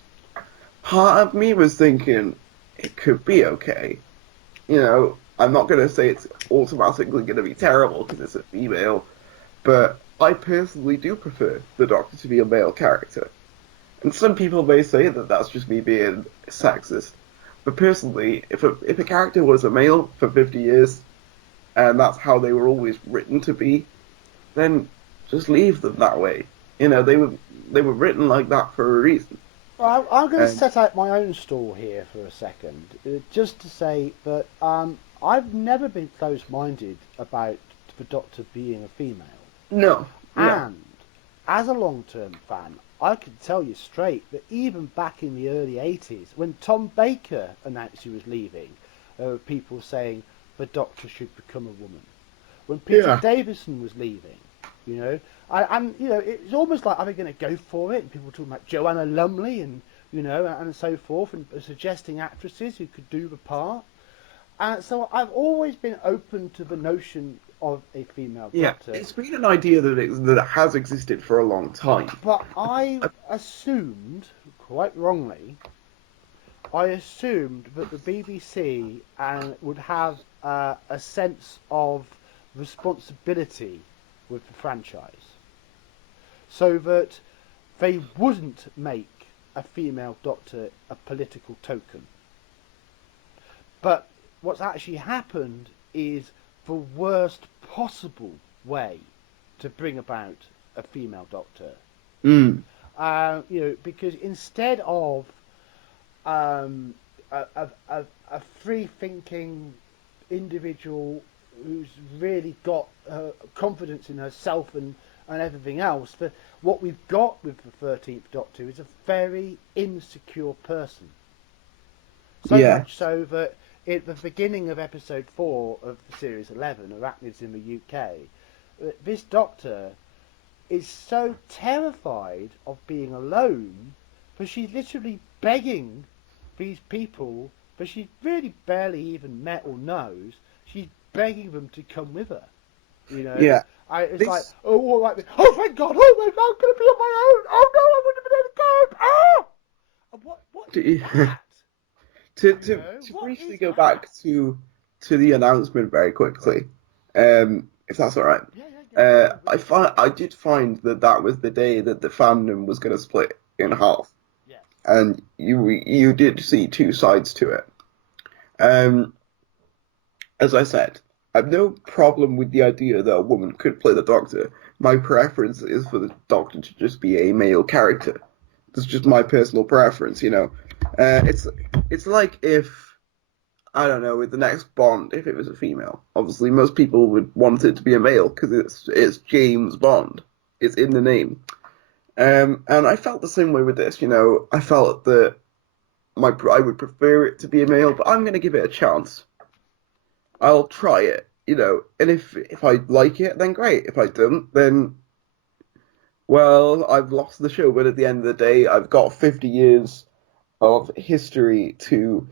Part of me was thinking, it could be okay. I'm not going to say it's automatically going to be terrible because it's a female, but I personally do prefer the Doctor to be a male character. And some people may say that that's just me being sexist. But personally, if a character was a male for 50 years, and that's how they were always written to be, then just leave them that way. They were written like that for a reason. Well, I'm going to set out my own stall here for a second, just to say that I've never been close-minded about the Doctor being a female. No. And as a long-term fan, I can tell you straight that even back in the early 80s, when Tom Baker announced he was leaving, there were people saying the Doctor should become a woman. When Peter Davison was leaving, it's almost like, are they going to go for it? And people were talking about Joanna Lumley and so forth, and suggesting actresses who could do the part. So I've always been open to the notion of a female Doctor. Yeah, it's been an idea that has existed for a long time. But I assumed, quite wrongly, that the BBC would have a sense of responsibility with the franchise. So that they wouldn't make a female Doctor a political token. But what's actually happened is the worst possible way to bring about a female Doctor. Mm. Because instead of a free-thinking individual who's really got confidence in herself and everything else, but what we've got with the 13th Doctor is a very insecure person. So much so that at the beginning of episode 4 of the series 11, Arachnids in the UK, this Doctor is so terrified of being alone that she's literally begging these people that she really barely even met or knows. She's begging them to come with her. Yeah. It's like, oh thank God, oh my God, I'm going to be on my own. Oh no, I wouldn't have been able to go. Ah! What is that? To briefly go back to the announcement very quickly, if that's all right. Yeah. I did find that was the day that the fandom was going to split in half. Yeah. And you did see two sides to it. As I said, I have no problem with the idea that a woman could play the Doctor. My preference is for the Doctor to just be a male character. That's just my personal preference, It's like if, I don't know, with the next Bond, if it was a female. Obviously, most people would want it to be a male because it's James Bond. It's in the name. And I felt the same way with this. I felt that I would prefer it to be a male, but I'm going to give it a chance. I'll try it, and if I like it, then great. If I don't, then, well, I've lost the show. But at the end of the day, I've got 50 years of history to.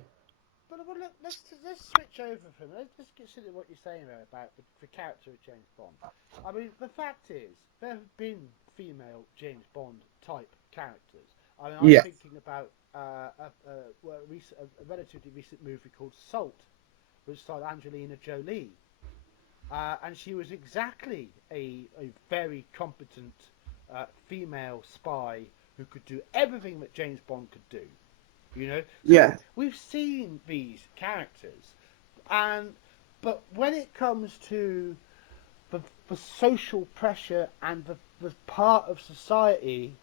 But look, let's switch over from it. Let's consider what you're saying there about the character of James Bond. I mean, the fact is, there have been female James Bond type characters. I mean, I'm thinking about a relatively recent movie called Salt, which starred Angelina Jolie. And she was exactly a very competent female spy who could do everything that James Bond could do. So we've seen these characters, but when it comes to the social pressure and the part of society,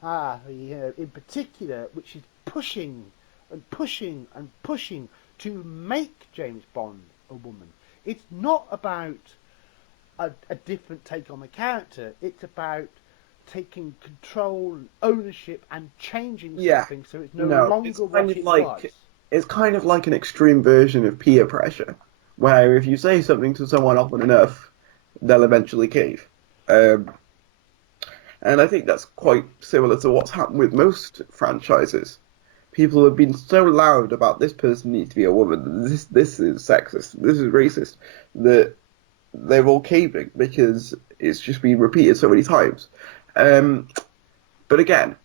in particular, which is pushing and pushing and pushing to make James Bond a woman, it's not about a different take on the character. It's about taking control and ownership and changing something so it's no longer what it was. It's kind of like an extreme version of peer pressure, where if you say something to someone often enough, they'll eventually cave. And I think that's quite similar to what's happened with most franchises. People have been so loud about this person needs to be a woman, this is sexist, this is racist, that they're all caving because it's just been repeated so many times. But again,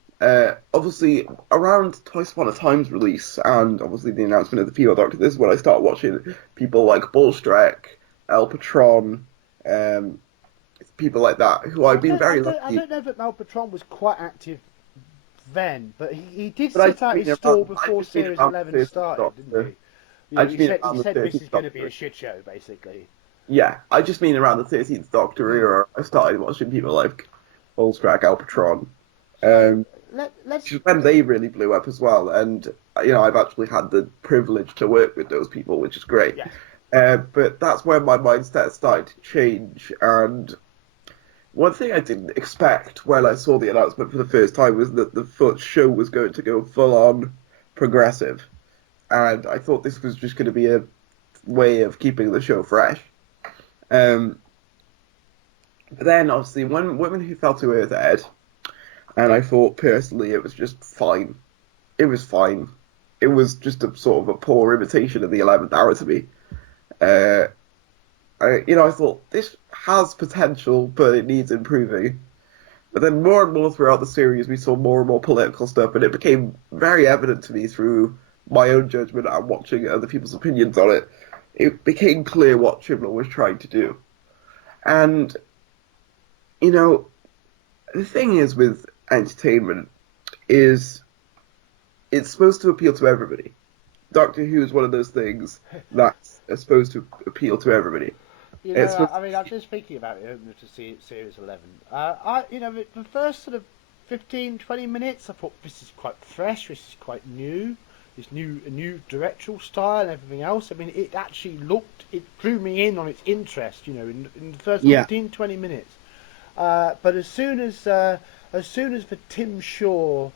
obviously around Twice Upon a Time's release and obviously the announcement of the female Doctor, this is when I started watching people like Bullstrek, El Patron, people like that, who I've been very lucky. I don't know that El Patron was quite active then, but he did set out his stall before Series 11 started, didn't he? He said this is going to be a shit show, basically. Yeah, I just mean around the 13th Doctor era, I started watching people like Bullstrek, El Patron, which is when they really blew up as well. And, I've actually had the privilege to work with those people, which is great. Yeah. But that's when my mindset started to change. And one thing I didn't expect when I saw the announcement for the first time was that the show was going to go full-on progressive. And I thought this was just going to be a way of keeping the show fresh. But then, obviously, when Women Who Fell to Earth aired, and I thought, personally, it was just fine. It was fine. It was just a sort of a poor imitation of the 11th Hour to me. I thought, this has potential, but it needs improving. But then more and more throughout the series, we saw more and more political stuff, and it became very evident to me through my own judgment and watching other people's opinions on it. It became clear what Chibnall was trying to do. And, the thing is with entertainment, is it's supposed to appeal to everybody. Doctor Who is one of those things that's supposed to appeal to everybody. You It's know, supposed I mean, I'm just thinking about it to see Series 11. The first sort of 15, 20 minutes, I thought this is quite fresh, this is quite new, a new directorial style and everything else. I mean, it actually it drew me in on its interest, in the first Yeah. 15, 20 minutes. But as soon as the Tim Shaw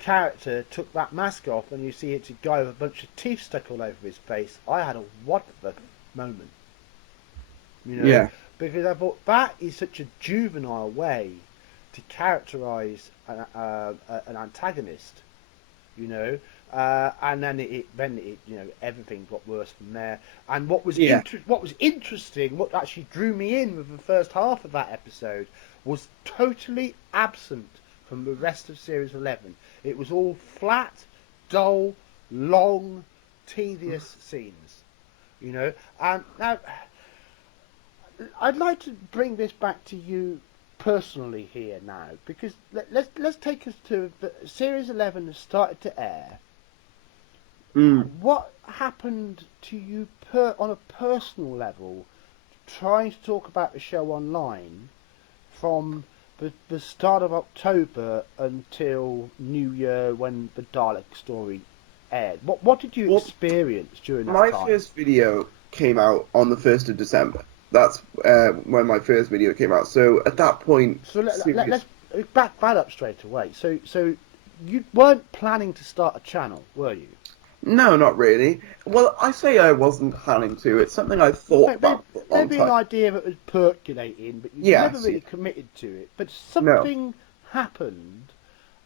character took that mask off and you see it's a guy with a bunch of teeth stuck all over his face, I had a what the moment. Yeah. Because I thought that is such a juvenile way to characterise an antagonist, and then it everything got worse from there. And what was interesting, what actually drew me in with the first half of that episode, was totally absent from the rest of Series 11. It was all flat, dull, long, tedious scenes, And now, I'd like to bring this back to you personally here now, because let's take us to the Series 11 has started to air. What happened to you on a personal level, trying to talk about the show online from the start of October until New Year when the Dalek story aired? What did you experience during that time? My first video came out on the 1st of December. That's when my first video came out. So at that point... So let's back that up straight away. So you weren't planning to start a channel, were you? No, not really. Well, I say I wasn't planning to. It's something I thought about for a long maybe time. an idea that was percolating, but you never really committed to it. But something happened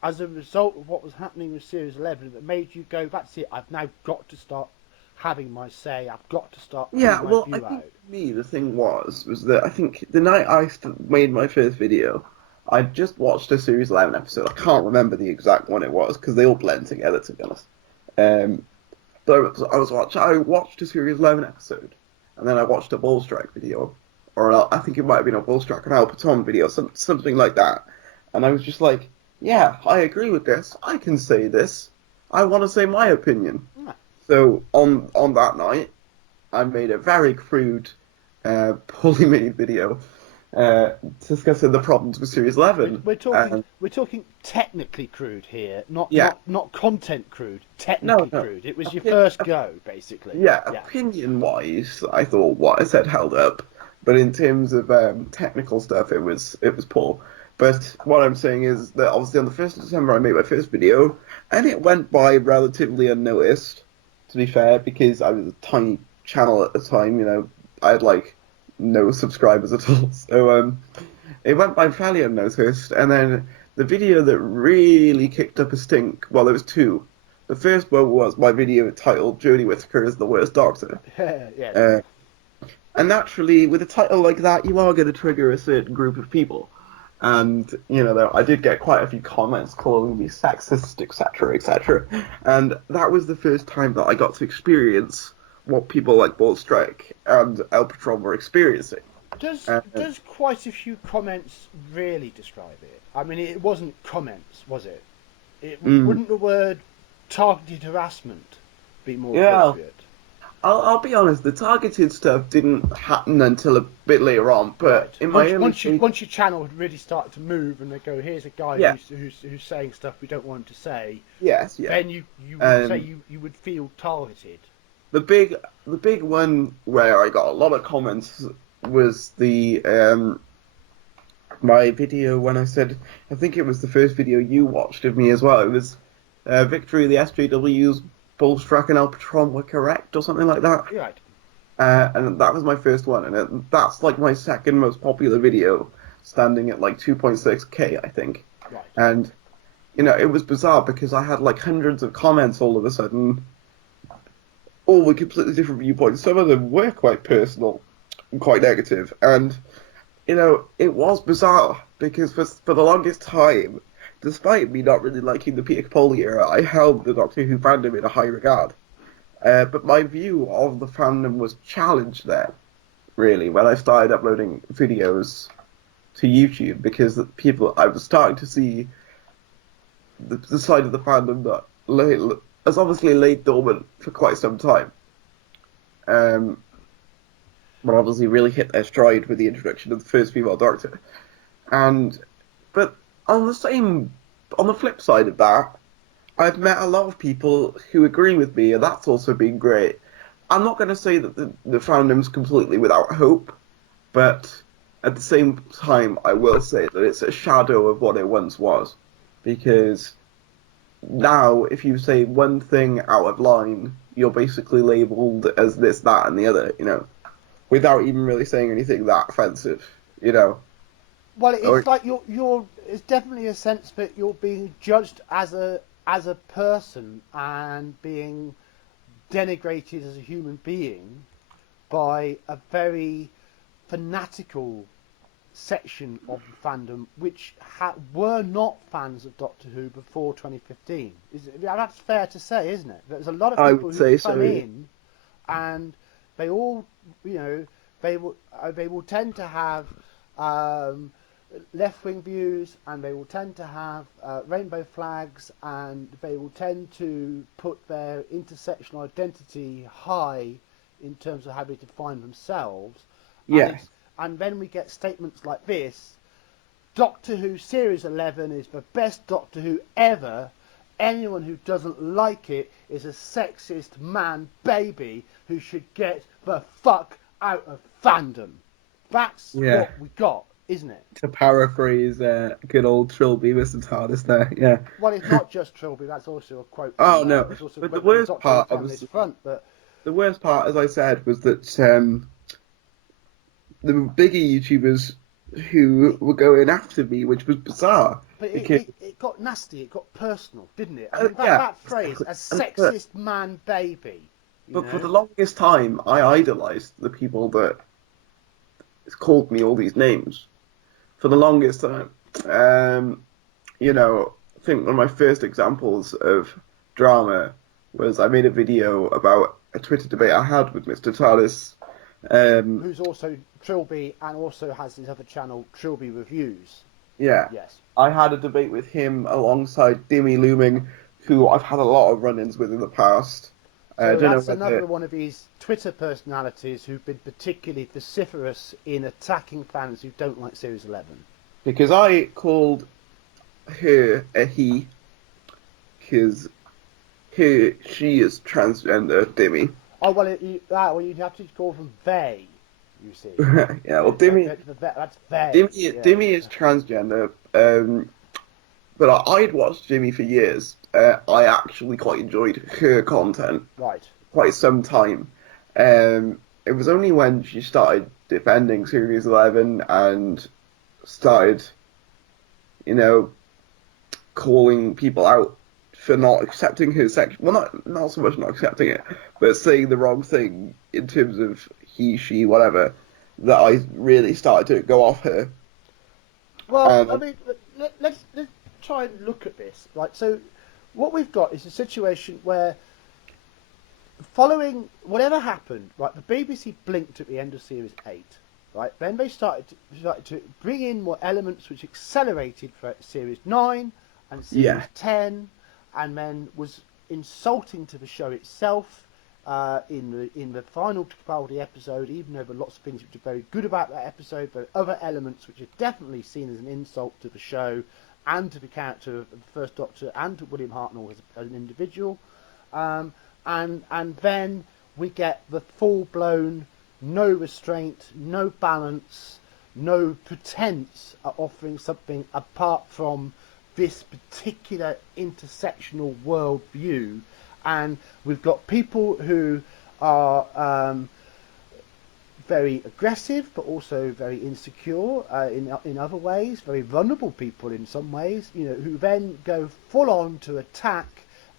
as a result of what was happening with Series 11 that made you go, that's it, I've now got to start having my say, I've got to start putting my view I think out. for me, the thing was that I think the night I made my first video, I just watched a Series 11 episode. I can't remember the exact one it was, because they all blend together, to be honest. But I watched a Series 11 episode, and then I watched a Bull Strike video, or I think it might have been a Bull Strike and Al Patton video, something like that. And I was just like, yeah, I agree with this. I can say this. I want to say my opinion. Yeah. So on that night, I made a very crude, poorly made video discussing the problems with Series 11. We're talking technically crude here, not content crude. Technically crude. It was your first go, basically. Yeah, opinion-wise, I thought what I said held up, but in terms of technical stuff, it was poor. But what I'm saying is that obviously on the 1st of December I made my first video, and it went by relatively unnoticed, to be fair, because I was a tiny channel at the time, I had like no subscribers at all, so it went by fairly unnoticed. And then the video that really kicked up a stink, well, there was two. The first one was my video titled Jodie Whittaker is the Worst Doctor. Yeah. And naturally, with a title like that, you are going to trigger a certain group of people. And, I did get quite a few comments calling me sexist, etc., etc. And that was the first time that I got to experience what people like Bull Strike and El Patron were experiencing. Does quite a few comments really describe it? I mean, it wasn't comments, was it? Wouldn't the word targeted harassment be more appropriate? I'll be honest, the targeted stuff didn't happen until a bit later on, but once your channel had really started to move and they go, here's a guy who's saying stuff we don't want him to say, then you would say you would feel targeted. The big one where I got a lot of comments was my video when I said, I think it was the first video you watched of me as well. It was Victory, the SJW's Bull Strike and El Patron were correct, or something like that. Right. And that was my first one, and that's like my second most popular video, standing at like 2.6k, I think. Right. And it was bizarre because I had like hundreds of comments all of a sudden, all with completely different viewpoints. Some of them were quite personal and quite negative, and it was bizarre because for the longest time, despite me not really liking the Peter Capaldi era, I held the Doctor Who fandom in a high regard. But my view of the fandom was challenged there, really, when I started uploading videos to YouTube, because I was starting to see the side of the fandom that has obviously laid dormant for quite some time. Um, but obviously really hit their stride with the introduction of the first female Doctor. And but on the flip side of that, I've met a lot of people who agree with me, and that's also been great. I'm not going to say that the fandom's completely without hope, but at the same time, I will say that it's a shadow of what it once was. Because now, if you say one thing out of line, you're basically labelled as this, that, and the other, without even really saying anything that offensive, you know. Well, Or, it's like you're. It's definitely a sense that you're being judged as a person and being denigrated as a human being by a very fanatical section of the fandom which were not fans of Doctor Who before 2015. That's fair to say, isn't it? There's a lot of I people would who say come so. in and they all, they will tend to have left-wing views, and they will tend to have rainbow flags, and they will tend to put their intersectional identity high in terms of how they define themselves. And Yeah, and then we get statements like this: Doctor Who Series 11 is the best Doctor Who ever. Anyone who doesn't like it is a sexist man baby who should get the fuck out of fandom. That's yeah. what we got, isn't it? To paraphrase good old Trilbee, MrTardis there, yeah. Well, it's not just Trilbee. That's also a quote Oh from. no, It's also a but the quote from worst Doctor Who part, Feminist obviously, Front. But the worst part, as I said, was that the bigger YouTubers who were going after me, which was bizarre, but because it got nasty. It got personal, didn't it? I mean, yeah, that phrase, exactly. a And but sexist man baby. You but for the know. longest time, I idolized the people that called me all these names. For the longest time, um, I think one of my first examples of drama was I made a video about a Twitter debate I had with Mr. TARDIS. Who's also Trilbee and also has his other channel, TrilbeeReviews. Yeah, Yes. I had a debate with him alongside Dimmy Looming, who I've had a lot of run-ins with in the past. I So don't know that's whether another one of these Twitter personalities who've been particularly vociferous in attacking fans who don't like Series 11. because I called her a he, because she is transgender, Dimmy. Oh, well, you'd have to call them they, you see. Yeah, well, That's they, yeah. Dimmy is transgender. But I'd watched Jimmy for years. I actually quite enjoyed her content Right. quite some time. It was only when she started defending Series 11 and started, you know, calling people out for not accepting her sex. Well, not so much not accepting it, but saying the wrong thing in terms of he, she, whatever, that I really started to go off her. Well, I And mean, let's try and look at this. Right. So, what we've got is a situation where, following whatever happened, right, the BBC blinked at the end of Series 8. Right. Then they started to bring in more elements which accelerated for Series 9 and Series yeah, 10, and then was insulting to the show itself in the final Capaldi episode. Even though there are lots of things which are very good about that episode, there are other elements which are definitely seen as an insult to the show and to the character of the First Doctor and to William Hartnell as an individual. And then we get the full blown no restraint, no balance, no pretense at offering something apart from this particular intersectional world view. And we've got people who are very aggressive, but also very insecure in other ways, very vulnerable people in some ways, who then go full on to attack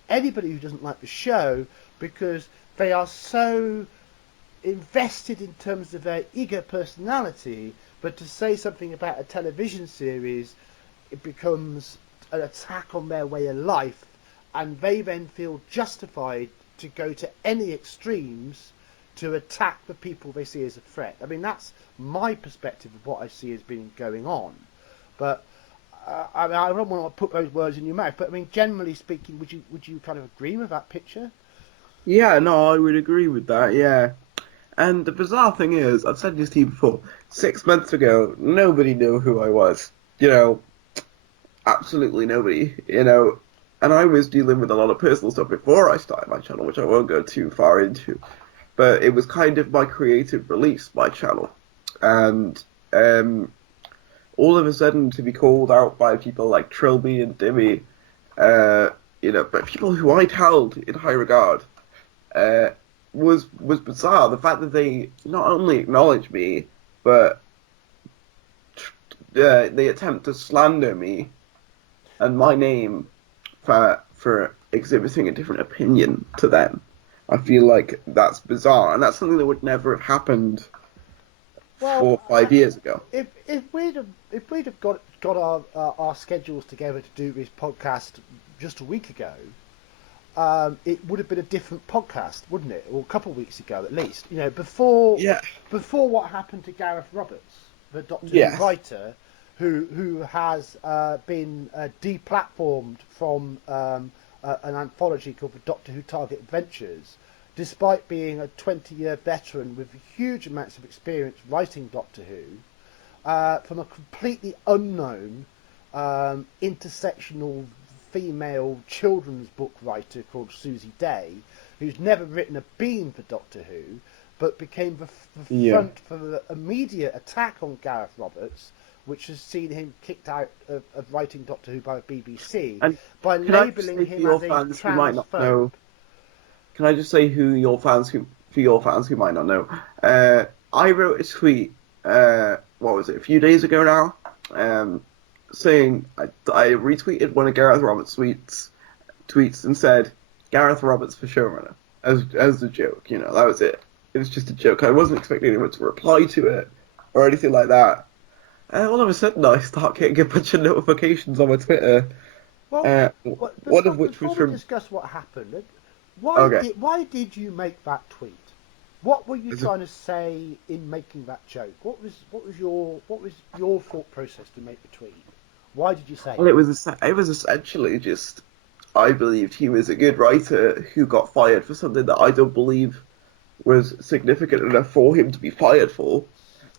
anybody who doesn't like the show because they are so invested in terms of their eager personality, but to say something about a television series, it becomes an attack on their way of life, and they then feel justified to go to any extremes to attack the people they see as a threat. I mean, that's my perspective of what I see as being going on. But I mean, I don't want to put those words in your mouth, but I mean, generally speaking, would you kind of agree with that picture? Yeah, no, I would agree with that. Yeah. And the bizarre thing is, I've said this to you before. 6 months ago, nobody knew who I was. You know, absolutely nobody. And I was dealing with a lot of personal stuff before I started my channel, which I won't go too far into. But it was kind of my creative release, my channel, and all of a sudden to be called out by people like Trilbee and Dimmy, uh, but people who I'd held in high regard, uh, was bizarre. The fact that they not only acknowledge me, but they attempt to slander me and my name for exhibiting a different opinion to them. I feel like that's bizarre, and that's something that would never have happened Well, 4 or 5 years ago. if we'd have got our schedules together to do this podcast just a week ago, it would have been a different podcast, wouldn't it? Or a couple of weeks ago, at least. Yeah, Before what happened to Gareth Roberts, the Doctor Who yes, writer, who has been deplatformed from an anthology called the Doctor Who Target Adventures, despite being a 20-year veteran with huge amounts of experience writing Doctor Who, from a completely unknown intersectional female children's book writer called Susie Day, who's never written a bean for Doctor Who, but became the yeah. front for the immediate attack on Gareth Roberts, which has seen him kicked out of writing Doctor Who by the BBC And by can I just labelling say for him your as a fans who might not transphobe. know? Can I just say for your fans who might not know? I wrote a tweet. What was it? A few days ago now. Saying I retweeted one of Gareth Roberts' tweets and said Gareth Roberts for showrunner as a joke. That was it. It was just a joke. I wasn't expecting anyone to reply to it or anything like that. All of a sudden, I start getting a bunch of notifications on my Twitter. Well, Uh, one of which was before we from. discuss what happened, Okay. why did you make that tweet? What were you Is it- trying to say in making that joke? What was your thought process to make the tweet? Why did you say Well, it? it was essentially just I believed he was a good writer who got fired for something that I don't believe was significant enough for him to be fired for.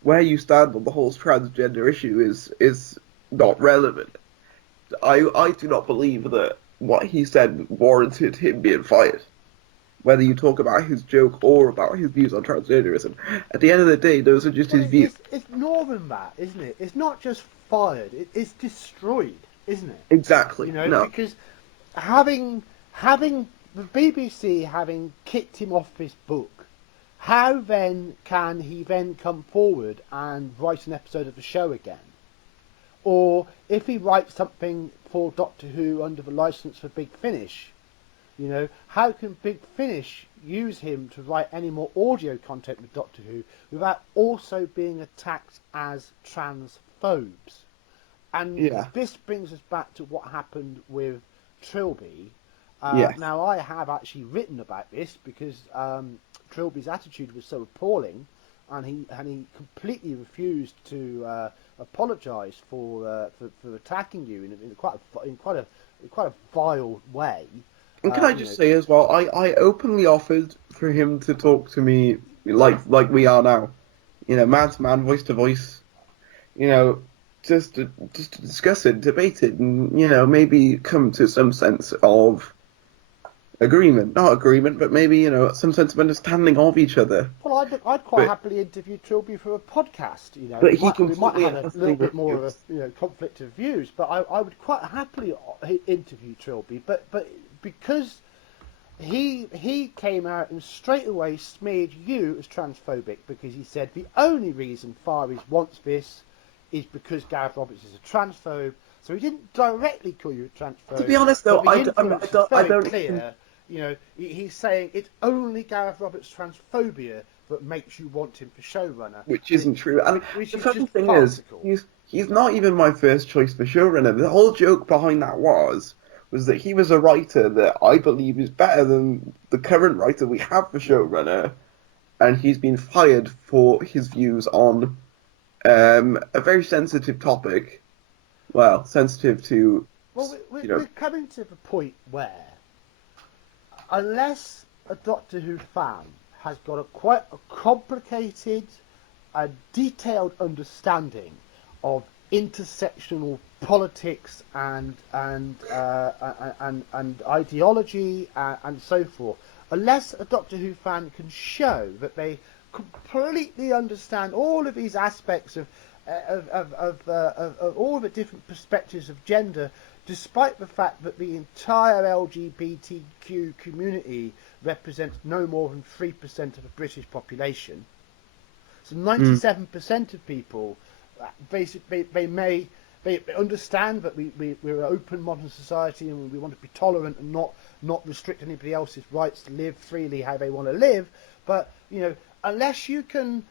Where you stand on the whole transgender issue is not relevant. I do not believe that what he said warranted him being fired. Whether you talk about his joke or about his views on transgenderism, at the end of the day, those are just Well, his views. it's more than that, isn't it? It's not just fired; it's destroyed, isn't it? Exactly. No. Because having the BBC having kicked him off this book, how then can he then come forward and write an episode of the show again? Or if he writes something for Doctor Who under the license for Big Finish, how can Big Finish use him to write any more audio content with Doctor Who without also being attacked as transphobes? And Yeah. this brings us back to what happened with Trilbee. Yes. Now, I have actually written about this because Trilbee's attitude was so appalling, and he completely refused to apologise for attacking you in quite a vile way. And can I just say as well, I openly offered for him to talk to me like we are now, man to man, voice to voice, you know, just to discuss it, debate it, and maybe come to some sense of agreement, not agreement, but maybe some sense of understanding of each other. Well, I'd quite But happily interview Trilbee for a podcast. but We he might completely have and a utterly little bit more of refused. a conflict of views, but I would quite happily interview Trilbee. But because he came out and straight away smeared you as transphobic because he said the only reason Tharries wants this is because Gareth Roberts is a transphobe. So he didn't directly call you a transphobe. To be honest, though, but the I influence is don't, I very don't clear. He's saying it's only Gareth Roberts' transphobia that makes you want him for showrunner. which isn't true. And Which the is funny just thing is, farcical. he's not even my first choice for showrunner. The whole joke behind that was that he was a writer that I believe is better than the current writer we have for showrunner, and he's been fired for his views on a very sensitive topic well, sensitive to, Well, you know, we're coming to the point where, unless a Doctor Who fan has got quite a complicated and detailed understanding of intersectional politics and ideology and so forth, unless a Doctor Who fan can show that they completely understand all of these aspects of all the different perspectives of gender, despite the fact that the entire LGBTQ community represents no more than 3% of the British population. So mm, 97% of people, basically, they understand that we're an open modern society and we want to be tolerant and not restrict anybody else's rights to live freely how they want to live. But, unless you can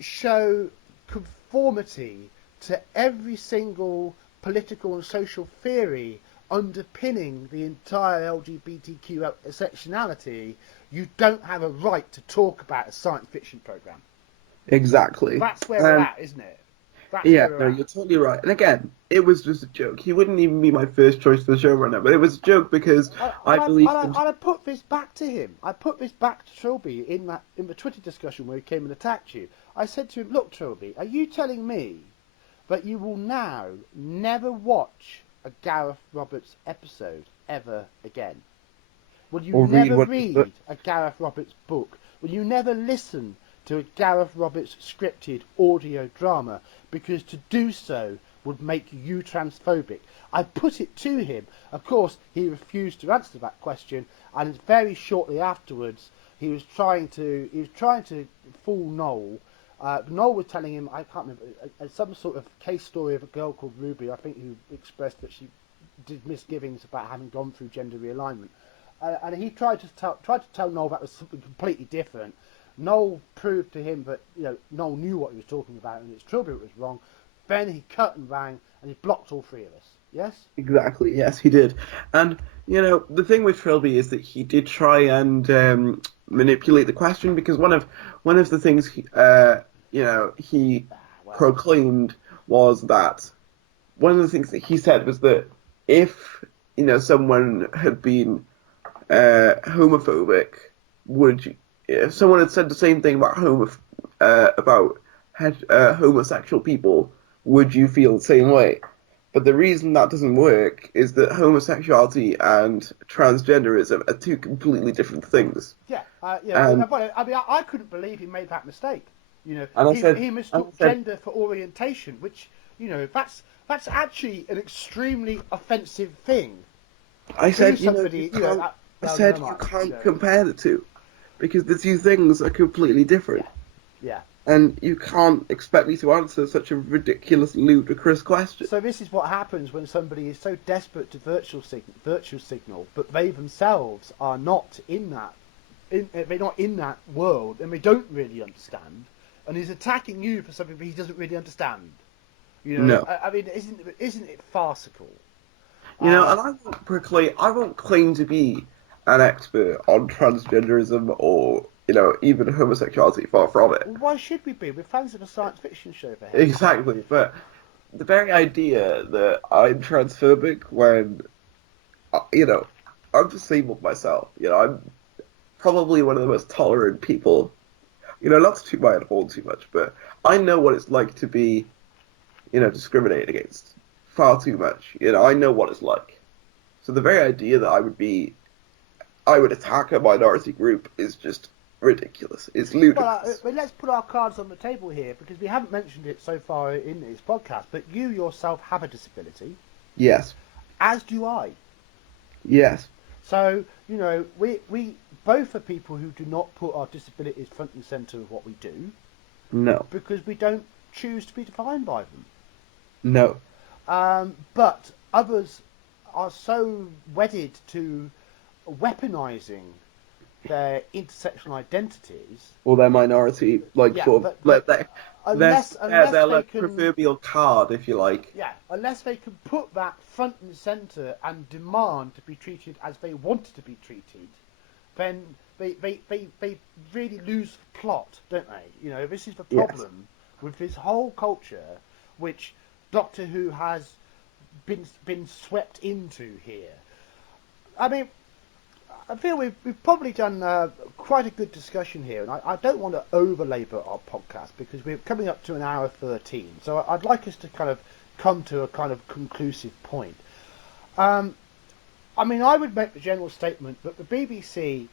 show conformity to every single political and social theory underpinning the entire LGBTQ sectionality, you don't have a right to talk about a science fiction program. exactly. That's where we're at, isn't it? That's Yeah, where we're no, at. you're totally right. And again, it was just a joke. He wouldn't even be my first choice for the showrunner, but it was a joke because I believed him. I put this back to him. I put this back to Trilbee in the Twitter discussion where he came and attacked you. I said to him, "Look, Trilbee, are you telling me that you will now never watch a Gareth Roberts episode ever again? Will you Or read never what. read a Gareth Roberts book? Will you never listen to a Gareth Roberts scripted audio drama? Because to do so would make you transphobic." I put it to him. Of course, he refused to answer that question, and very shortly afterwards, he was trying to fool Noel. Noel was telling him, I can't remember, some sort of case story of a girl called Ruby, I think, who expressed that she did misgivings about having gone through gender realignment. And he tried to tell Noel that was something completely different. Noel proved to him that Noel knew what he was talking about, and it's Trilby that was wrong. Then he cut and rang, and he blocked all three of us. Yes. Exactly, yes, he did. And, the thing with Trilby is that he did try and manipulate the question because one of the things he Ah, well. proclaimed was that one of the things that he said was that if someone had been homophobic, if someone had said the same thing about homosexual people, would you feel the same way? But the reason that doesn't work is that homosexuality and transgenderism are two completely different things. Yeah. And I mean, I couldn't believe he made that mistake. and I said, He and I mistook said, gender for orientation, which that's actually an extremely offensive thing I to said, somebody. I No, said never you mind. can't compare the two because the two things are completely different. Yeah, yeah. And you can't expect me to answer such a ridiculous, ludicrous question. So this is what happens when somebody is so desperate to virtual signal, but they themselves are not in that. They're not in that world, and they don't really understand. And he's attacking you for something that he doesn't really understand. No. I mean, isn't it farcical? And Uh, I won't claim to be an expert on transgenderism or, even homosexuality, far from it. why should we be? We're fans of a science fiction show, for heaven's sake. Exactly, but the very idea that I'm transphobic when, you know, I'm disabled myself, I'm probably one of the most tolerant people, not to toot my own horn too much, but I know what it's like to be, discriminated against far too much. I know what it's like. So the very idea that I would attack a minority group is just ridiculous. It's ludicrous. Well, let's put our cards on the table here because we haven't mentioned it so far in this podcast. But you yourself have a disability, Yes. as do I. Yes. So we both are people who do not put our disabilities front and centre of what we do No. because we don't choose to be defined by them. No. But others are so wedded to weaponising their intersectional identities. Or their minority, like Yeah, sort of, like their unless they like can, proverbial card, if you like. yeah, unless they can put that front and centre and demand to be treated as they want to be treated, then they really lose the plot, don't they? This is the Yes. problem with this whole culture, which Doctor Who has been swept into here. I mean, I feel we've probably done quite a good discussion here, and I don't want to over-labour our podcast because we're coming up to an hour 13. So I'd like us to kind of come to a kind of conclusive point. I mean, I would make the general statement that the BBC,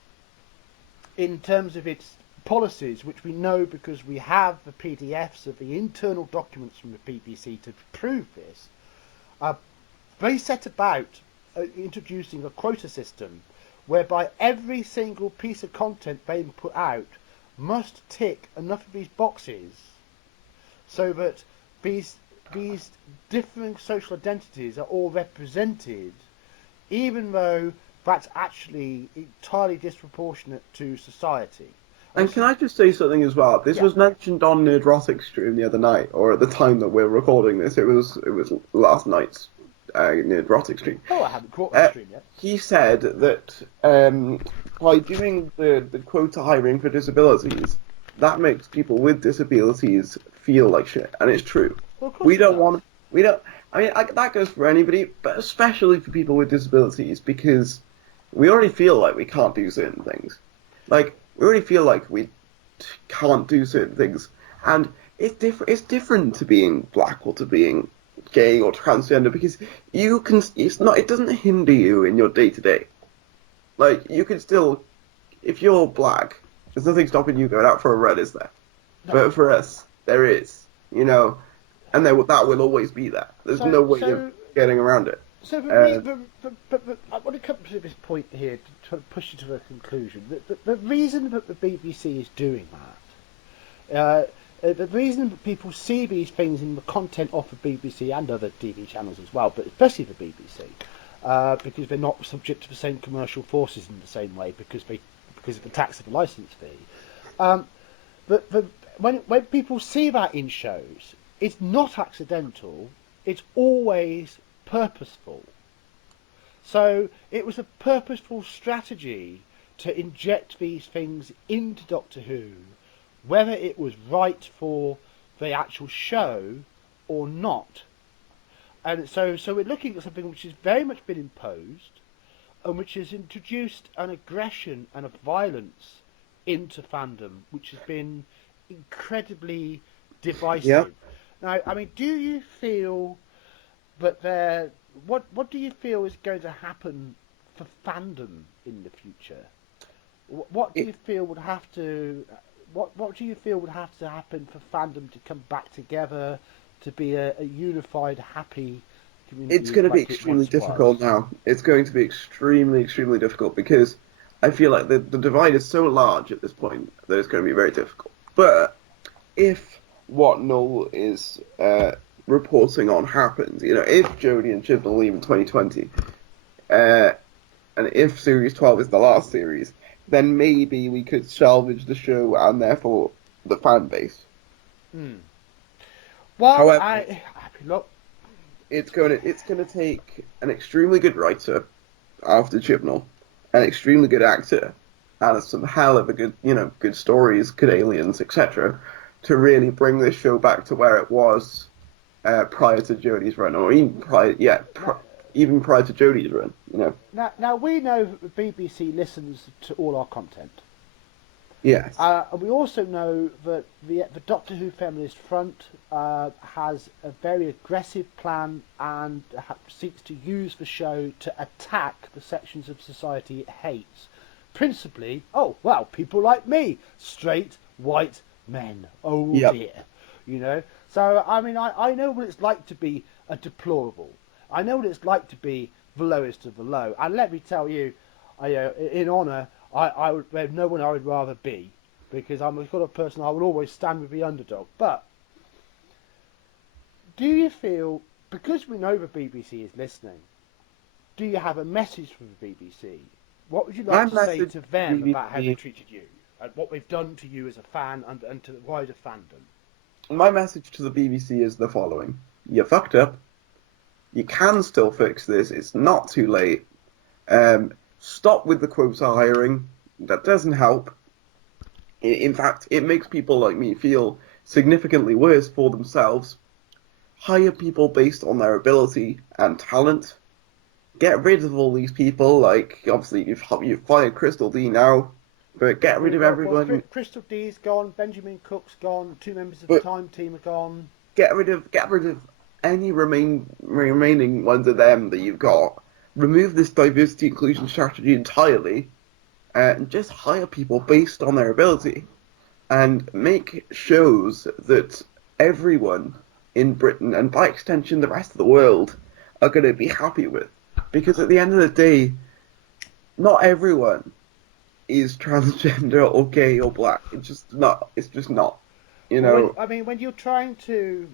in terms of its policies, which we know because we have the PDFs of the internal documents from the BBC to prove this, they set about introducing a quota system whereby every single piece of content being put out must tick enough of these boxes so that these different social identities are all represented, even though that's actually entirely disproportionate to society. And can I just say something as well? This was mentioned on Nerdrotic stream the other night, or at the time that we're recording this. It was last night's Nerdrotic stream. Oh, I haven't caught the stream yet. He said that by doing the quota hiring for disabilities, that makes people with disabilities feel like shit, and it's true. Well, of course I mean, that goes for anybody, but especially for people with disabilities, because we already feel like we can't do certain things. Like, we already feel like we can't do certain things, and it's different to being black or to being gay or transgender, because it doesn't hinder you in your day to day. Like, you can still, if you're black, there's nothing stopping you going out for a run, is there? No. But for us, there is, and that will always be there. There's no way of getting around it. So but I want to come to this point here to try to push you to a conclusion. The reason that the BBC is doing that, the reason that people see these things in the content of the BBC and other TV channels as well, but especially the BBC, because they're not subject to the same commercial forces in the same way because of the tax of the licence fee. But when people see that in shows, it's not accidental. It's always purposeful. So it was a purposeful strategy to inject these things into Doctor Who, whether it was right for the actual show or not. And so we're looking at something which has very much been imposed and which has introduced an aggression and a violence into fandom which has been incredibly divisive. Yep. Now, I mean, do you feel that what do you feel is going to happen for fandom in the future? What do you feel would have to happen for fandom to come back together to be a unified, happy community? It's going to be extremely difficult now. It's going to be extremely, extremely difficult because I feel like the divide is so large at this point that it's going to be very difficult. But if what Noel is reporting on happens, if Jodie and Chibnall leave in 2020, and if Series 12 is the last series, then maybe we could salvage the show and therefore the fan base. Well, however, look, it's going to take an extremely good writer after Chibnall, an extremely good actor, and some hell of a good, good stories, good aliens, etc., to really bring this show back to where it was prior to Jodie's run, or even prior to Jodie's run. Now we know that the BBC listens to all our content. Yes. And we also know that the Doctor Who Feminist Front has a very aggressive plan and seeks to use the show to attack the sections of society it hates. Principally, people like me, straight, white men. Oh dear. So, I mean, I know what it's like to be a deplorable. I know what it's like to be the lowest of the low. And let me tell you, in honour, there's no one I would rather be, because I'm the sort of person I would always stand with the underdog. But do you feel, because we know the BBC is listening, do you have a message for the BBC? What would you like to say to them about how they treated you, and what they've done to you as a fan and to the wider fandom? My message to the BBC is the following. You fucked up. You can still fix this. It's not too late. Stop with the quota hiring. That doesn't help. In fact, it makes people like me feel significantly worse for themselves. hire people based on their ability and talent. Get rid of all these people. Like, obviously, you've fired Crystal D now, but get rid of everyone. Crystal D's gone. Benjamin Cook's gone. 2 members of the But Time team are gone. get rid of any remaining ones of them that you've got. Remove this diversity inclusion strategy entirely, and just hire people based on their ability, and make shows that everyone in Britain, and by extension the rest of the world, are going to be happy with. Because at the end of the day, not everyone is transgender or gay or black. It's just not. It's just not. You know. When you're trying to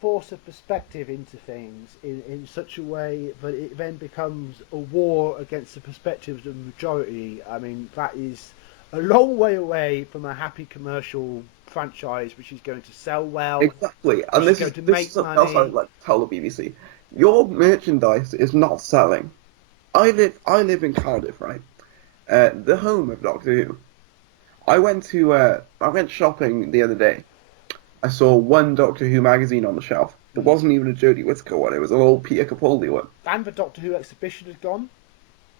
force a perspective into things in such a way that it then becomes a war against the perspectives of the majority, I mean, that is a long way away from a happy commercial franchise which is going to sell well. Exactly, and this is something else I'd like to tell the BBC. Your merchandise is not selling. I live in Cardiff, right? The home of Doctor Who. I went shopping the other day. I saw one Doctor Who magazine on the shelf. It wasn't even a Jodie Whittaker one. It was an old Peter Capaldi one. And the Doctor Who exhibition has gone.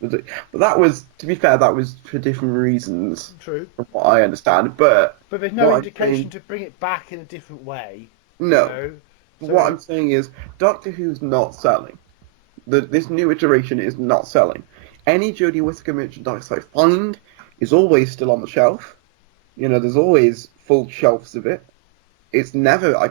But that was, to be fair, that was for different reasons. True. From what I understand. But there's no indication to bring it back in a different way. No. You know? So what I'm saying is, Doctor Who's not selling. This new iteration is not selling. Any Jodie Whittaker merchandise I find is always still on the shelf. You know, there's always full shelves of it. I've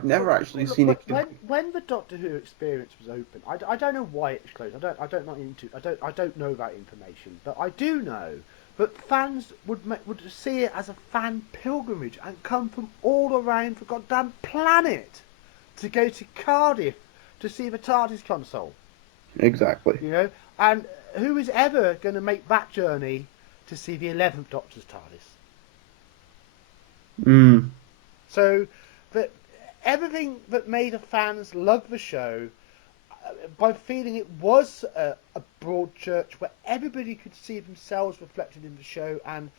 never actually seen it. When the Doctor Who experience was open, I don't know why it was closed. I don't know that information, but I do know that fans would see it as a fan pilgrimage and come from all around the goddamn planet to go to Cardiff to see the TARDIS console. Exactly. You know, and who is ever going to make that journey to see the 11th Doctor's TARDIS? So that everything that made the fans love the show, by feeling it was a broad church where everybody could see themselves reflected in the show and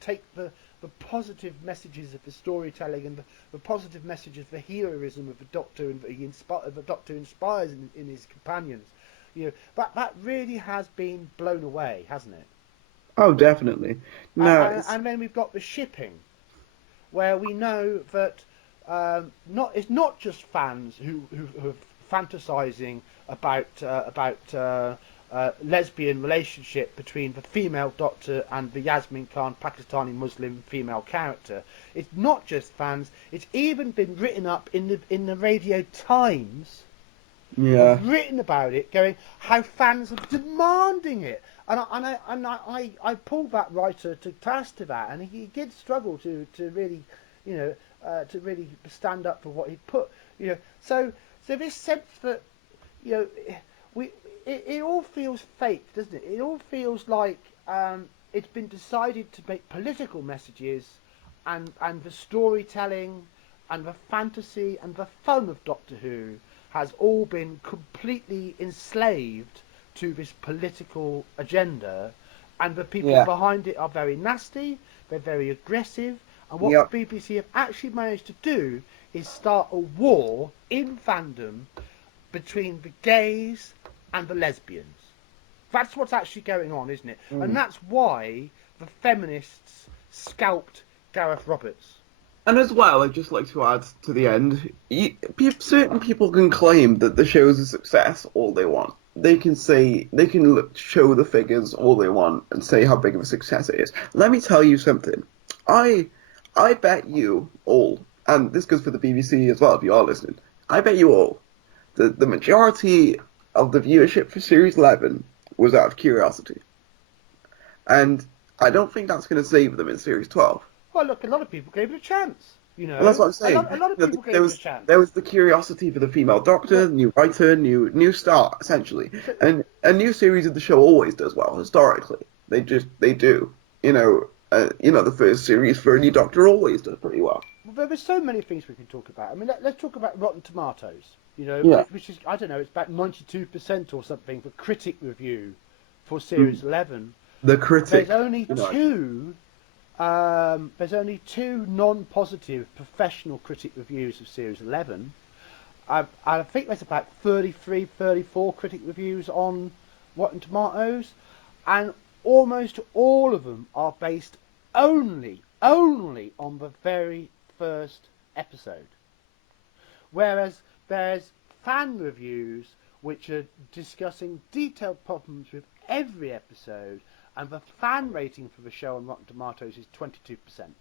take the positive messages of the storytelling and the positive messages, the heroism of the Doctor and the Doctor inspires in his companions. You know, that really has been blown away, hasn't it? Oh, definitely. No, and then we've got the shipping, where we know that it's not just fans who are fantasizing about lesbian relationship between the female Doctor and the Yasmin Khan Pakistani Muslim female character. It's not just fans. It's even been written up in the Radio Times. Yeah. Have written about it, going how fans are demanding it, and I pulled that writer to task to that, and he did struggle to really, you know, to really stand up for what he put, you know. So this sense that, you know, it all feels fake, doesn't it? It all feels like it's been decided to make political messages, and the storytelling, and the fantasy and the fun of Doctor Who has all been completely enslaved to this political agenda, and the people behind it are very nasty, they're very aggressive, and what the BBC have actually managed to do is start a war in fandom between the gays and the lesbians. That's what's actually going on, isn't it? And that's why the feminists scalped Gareth Roberts. And as well, I'd just like to add to the end, certain people can claim that the show's a success all they want. They can show the figures all they want and say how big of a success it is. Let me tell you something. I bet you all, and this goes for the BBC as well if you are listening, I bet you all that the majority of the viewership for Series 11 was out of curiosity. And I don't think that's going to save them in Series 12. Well, look, a lot of people gave it a chance. You know, well, that's what I'm saying. A lot of people gave it a chance. There was the curiosity for the female Doctor, new writer, new start, essentially. And a new series of the show always does well historically. They do. You know, the first series for a new Doctor always does pretty well. Well, there's so many things we can talk about. I mean, let's talk about Rotten Tomatoes. You know, which is, I don't know, it's about 92% or something for critic review for Series 11. The critic. There's only two There's only 2 non-positive professional critic reviews of Series 11. I think there's about 33, 34 critic reviews on Rotten Tomatoes, and almost all of them are based only on the very first episode. Whereas there's fan reviews which are discussing detailed problems with every episode, and the fan rating for the show on Rotten Tomatoes is 22%.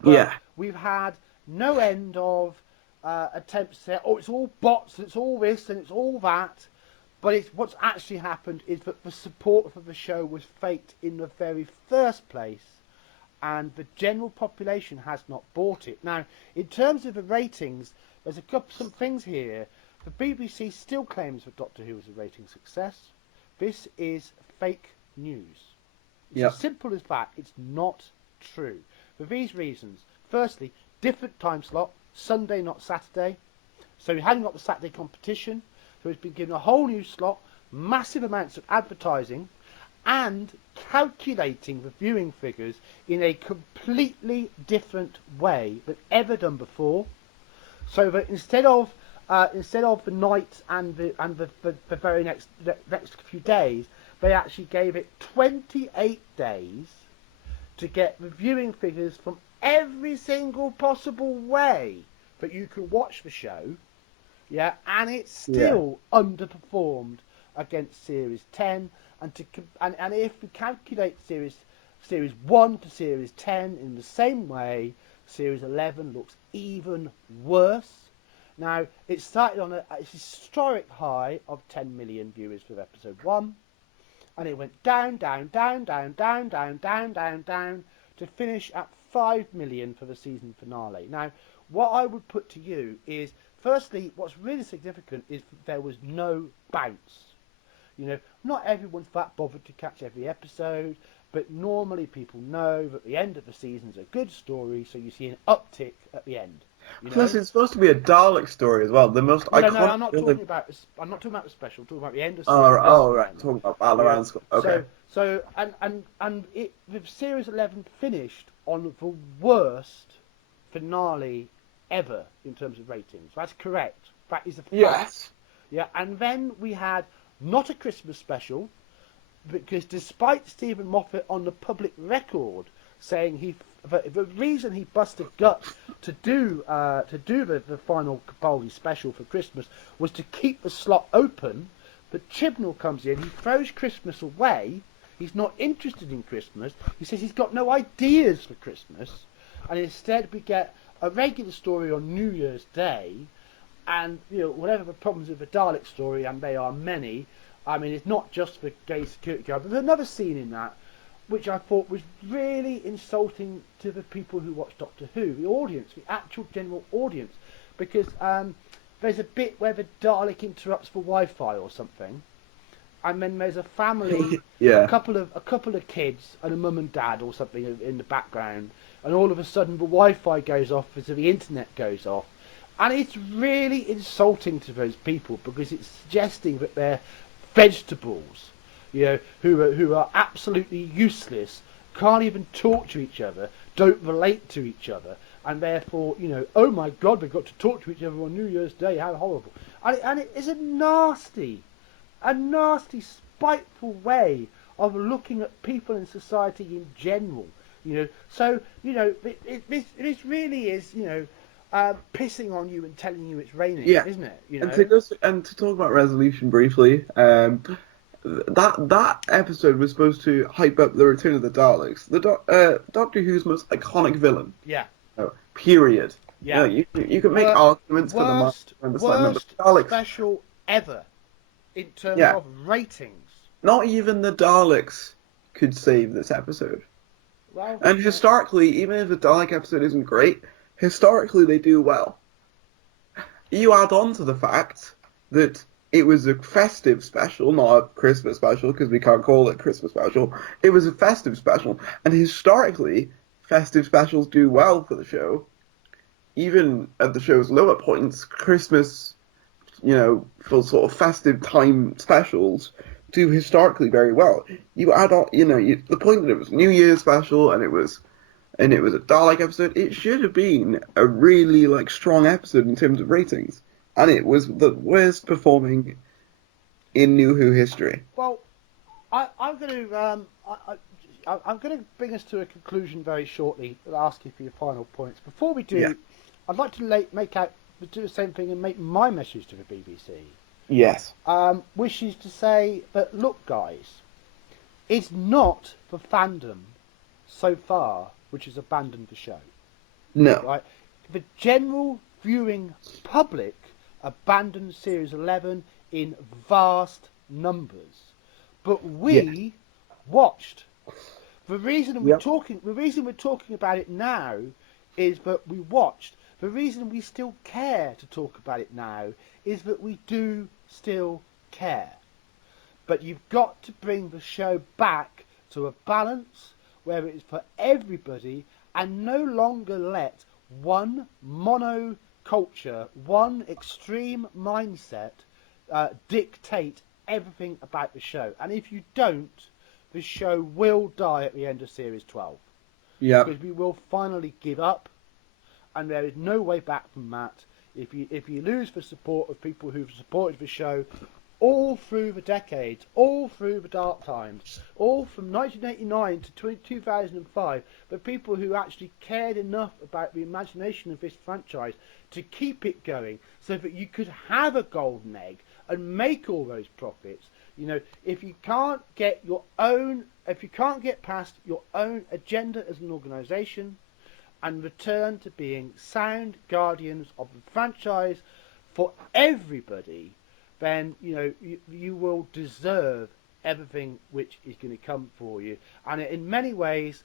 But Yeah. we've had no end of attempts to say, oh, it's all bots, and it's all this, and it's all that. But what's actually happened is that the support for the show was faked in the very first place, and the general population has not bought it. Now, in terms of the ratings, there's some things here. The BBC still claims that Doctor Who was a rating success. This is fake news. It's as simple as that. It's not true. For these reasons. Firstly, different time slot, Sunday, not Saturday. So we hadn't got the Saturday competition. So it's been given a whole new slot, massive amounts of advertising, and calculating the viewing figures in a completely different way than ever done before. So that instead of the night and the very next few days, they actually gave it 28 days to get the viewing figures from every single possible way that you could watch the show. Yeah, and it still underperformed against Series 10. And if we calculate Series 1 to Series 10 in the same way, Series 11 looks even worse. Now, it started on a historic high of 10 million viewers for episode 1, and it went down to finish at 5 million for the season finale. Now, what I would put to you is, firstly, what's really significant is there was no bounce. You know, not everyone's that bothered to catch every episode, but normally people know that the end of the season is a good story, so you see an uptick at the end. You know? Plus, it's supposed to be a Dalek story as well. The most iconic. No, I'm not talking about the special. I'm talking about the end of season. Right. Talking about Battle Around School. Okay. So the Series 11 finished on the worst finale ever in terms of ratings. That's correct. That is a fact. Yes. Yeah, and then we had not a Christmas special, because despite Stephen Moffat on the public record saying the reason he busted guts to do the final Capaldi special for Christmas was to keep the slot open, but Chibnall comes in, he throws Christmas away, he's not interested in Christmas, he says he's got no ideas for Christmas, and instead we get a regular story on New Year's Day, and whatever the problems with the Dalek story, and they are many. I mean, it's not just the gay security guard, but there's another scene in that which I thought was really insulting to the people who watch Doctor Who, the audience, the actual general audience, because there's a bit where the Dalek interrupts the Wi-Fi or something, and then there's a family, a couple of kids and a mum and dad or something in the background, and all of a sudden the Wi-Fi goes off, so the internet goes off, and it's really insulting to those people because it's suggesting that they're vegetables, who are absolutely useless, can't even talk to each other, don't relate to each other, and therefore, oh my God, we've got to talk to each other on New Year's Day, how horrible. And it is a nasty, spiteful way of looking at people in society in general, So, this really is, pissing on you and telling you it's raining, isn't it? And to talk about Resolution briefly, that episode was supposed to hype up the return of the Daleks, Doctor Who's most iconic villain. Yeah. Period. Yeah. You can make arguments for the worst Daleks special ever in terms of ratings. Not even the Daleks could save this episode. Well, and historically, even if the Dalek episode isn't great, historically they do well. You add on to the fact that it was a festive special, not a Christmas special, because we can't call it a Christmas special. It was a festive special, and historically, festive specials do well for the show. Even at the show's lower points, Christmas, for sort of festive time specials do historically very well. You add on, the point that it was New Year's special and it was a Dalek episode. It should have been a really like strong episode in terms of ratings, and it was the worst performing in New Who history. Well, I'm going to I'm going to bring us to a conclusion very shortly. And ask you for your final points. Before we do, Yeah. I'd like to do the same thing and make my message to the BBC. Yes. Which is to say that, look, guys, it's not the fandom so far which has abandoned the show. No. Right? The general viewing public abandoned Series 11 in vast numbers, but we watched. The reason we're talking about it now is that we watched. The reason we still care to talk about it now is that we do still care. But you've got to bring the show back to a balance where it is for everybody and no longer let one monoculture, one extreme mindset dictate everything about the show. And if you don't, the show will die at the end of Series 12. Yeah. Because we will finally give up, and there is no way back from that. If you lose the support of people who've supported the show all through the decades, all through the dark times, all from 1989 to 2005, the people who actually cared enough about the imagination of this franchise to keep it going so that you could have a golden egg and make all those profits. If you can't get past your own agenda as an organisation and return to being sound guardians of the franchise for everybody, then you will deserve everything which is going to come for you. And in many ways,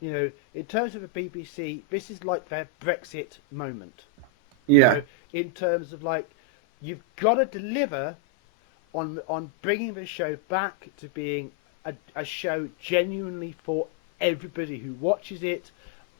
in terms of the BBC, this is like their Brexit moment. Yeah. In terms of you've got to deliver on bringing the show back to being a show genuinely for everybody who watches it.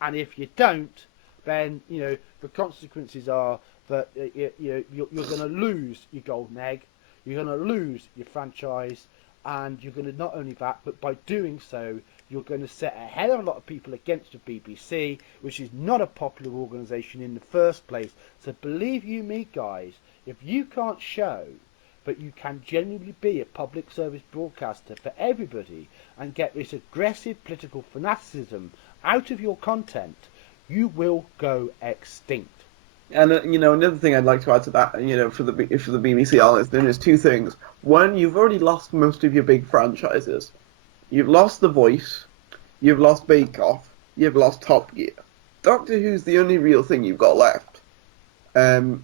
And if you don't, then the consequences are that you're going to lose your golden egg, you're going to lose your franchise, and you're going to not only that, but by doing so, you're going to set a hell of a lot of people against the BBC, which is not a popular organisation in the first place. So believe you me, guys, if you can't show that you can genuinely be a public service broadcaster for everybody and get this aggressive political fanaticism out of your content, you will go extinct. And another thing I'd like to add to that, for the BBC are listening, is two things. One, you've already lost most of your big franchises. You've lost The Voice, you've lost Bake Off, you've lost Top Gear. Doctor Who's the only real thing you've got left. And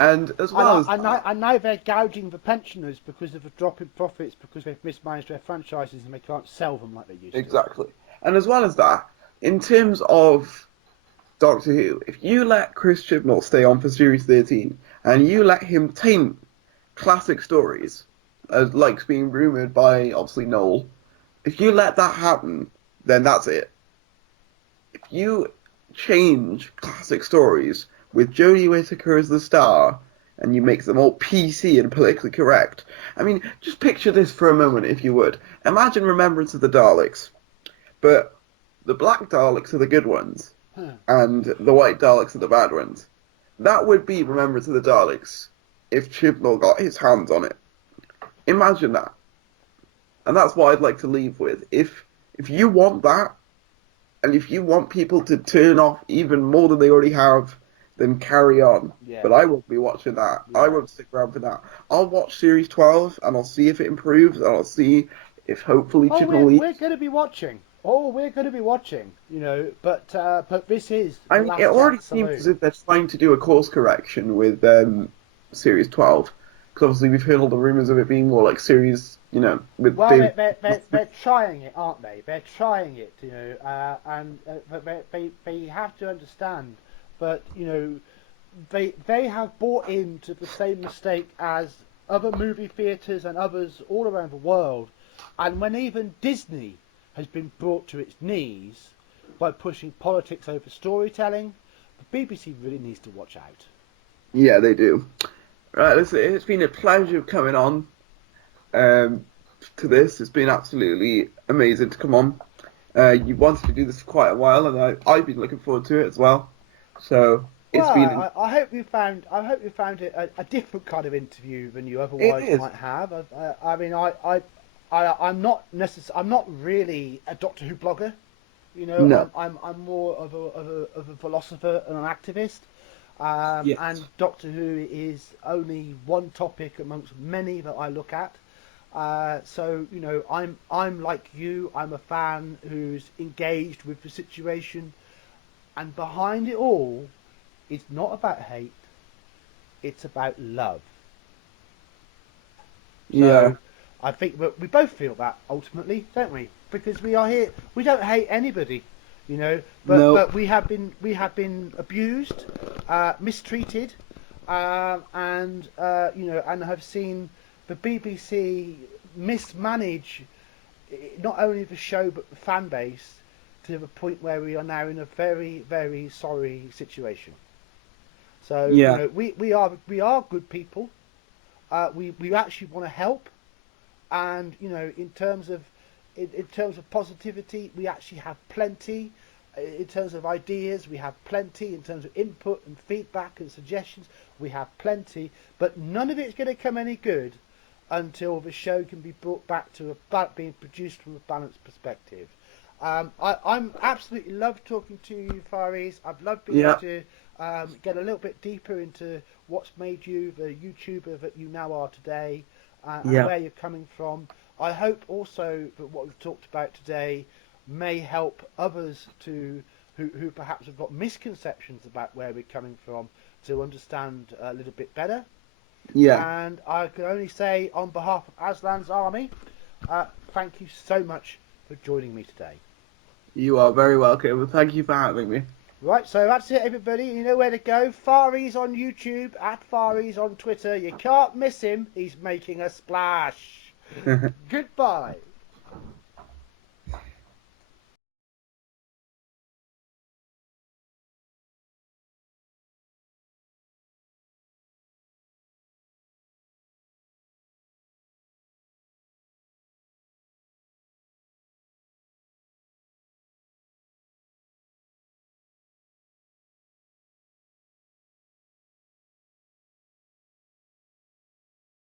as well as and now they're gouging the pensioners because of a drop in profits because they've mismanaged their franchises and they can't sell them like they used to. Exactly. And as well as that, in terms of Doctor Who, if you let Chris Chibnall stay on for Series 13 and you let him taint classic stories, as like's being rumoured by obviously Noel, if you let that happen, then that's it. If you change classic stories with Jodie Whittaker as the star and you make them all PC and politically correct, I mean, just picture this for a moment if you would. Imagine Remembrance of the Daleks, but the black Daleks are the good ones and the white Daleks are the bad ones. That would be Remembrance of the Daleks if Chibnall got his hands on it. Imagine that. And that's what I'd like to leave with. If you want that, and if you want people to turn off even more than they already have, then carry on. Yeah. But I won't be watching that. Yeah. I won't stick around for that. I'll watch Series 12, and I'll see if it improves, and I'll see if hopefully Chibnall leaves. We're going to be watching. But this is the I mean, last it already chance seems saloon. as if they're trying to do a course correction with Series 12. Because obviously we've heard all the rumours of it being more like Series, with Well, David... they're trying it, aren't they? They're trying it, but they have to understand that, they have bought into the same mistake as other movie theatres and others all around the world. And when even Disney has been brought to its knees by pushing politics over storytelling, the BBC really needs to watch out. Yeah, they do. Right, it's been a pleasure coming on. to this. It's been absolutely amazing to come on. You wanted to do this for quite a while, and I've been looking forward to it as well. So it's been. Well, I hope you found it a different kind of interview than you It otherwise is. might have. I mean, I'm not really a Doctor Who blogger. You know, No. I'm more of a philosopher and an activist. Yes. And Doctor Who is only one topic amongst many that I look at. So you know, I'm like you. I'm a fan who's engaged with the situation, and behind it all, it's not about hate. It's about love. Yeah. So I think we both feel that ultimately, don't we? Because we are here. We don't hate anybody, you know. No. But we have been abused, mistreated, and you know, and have seen the BBC mismanage not only the show but the fan base to the point where we are now in a very sorry situation. So you Yeah. know, we are good people. We actually want to help, and you know, in terms of positivity, we actually have plenty. In terms of ideas, we have plenty. In terms of input and feedback and suggestions, we have plenty. But none of it's going to come any good until the show can be brought back to being produced from a balanced perspective. I'm absolutely love talking to you, Tharries. I've loved being able Yeah. to get a little bit deeper into what's made you the YouTuber that you now are today, and Yeah. where you're coming from. I hope also that what we've talked about today may help others who perhaps have got misconceptions about where we're coming from to understand a little bit better. Yeah. And I can only say on behalf of Aslan's army, thank you so much for joining me today. You are very welcome. Thank you for having me. Right, so that's it, everybody. You know where to go. Tharries on YouTube, at Tharries on Twitter. You can't miss him. He's making a splash. Goodbye.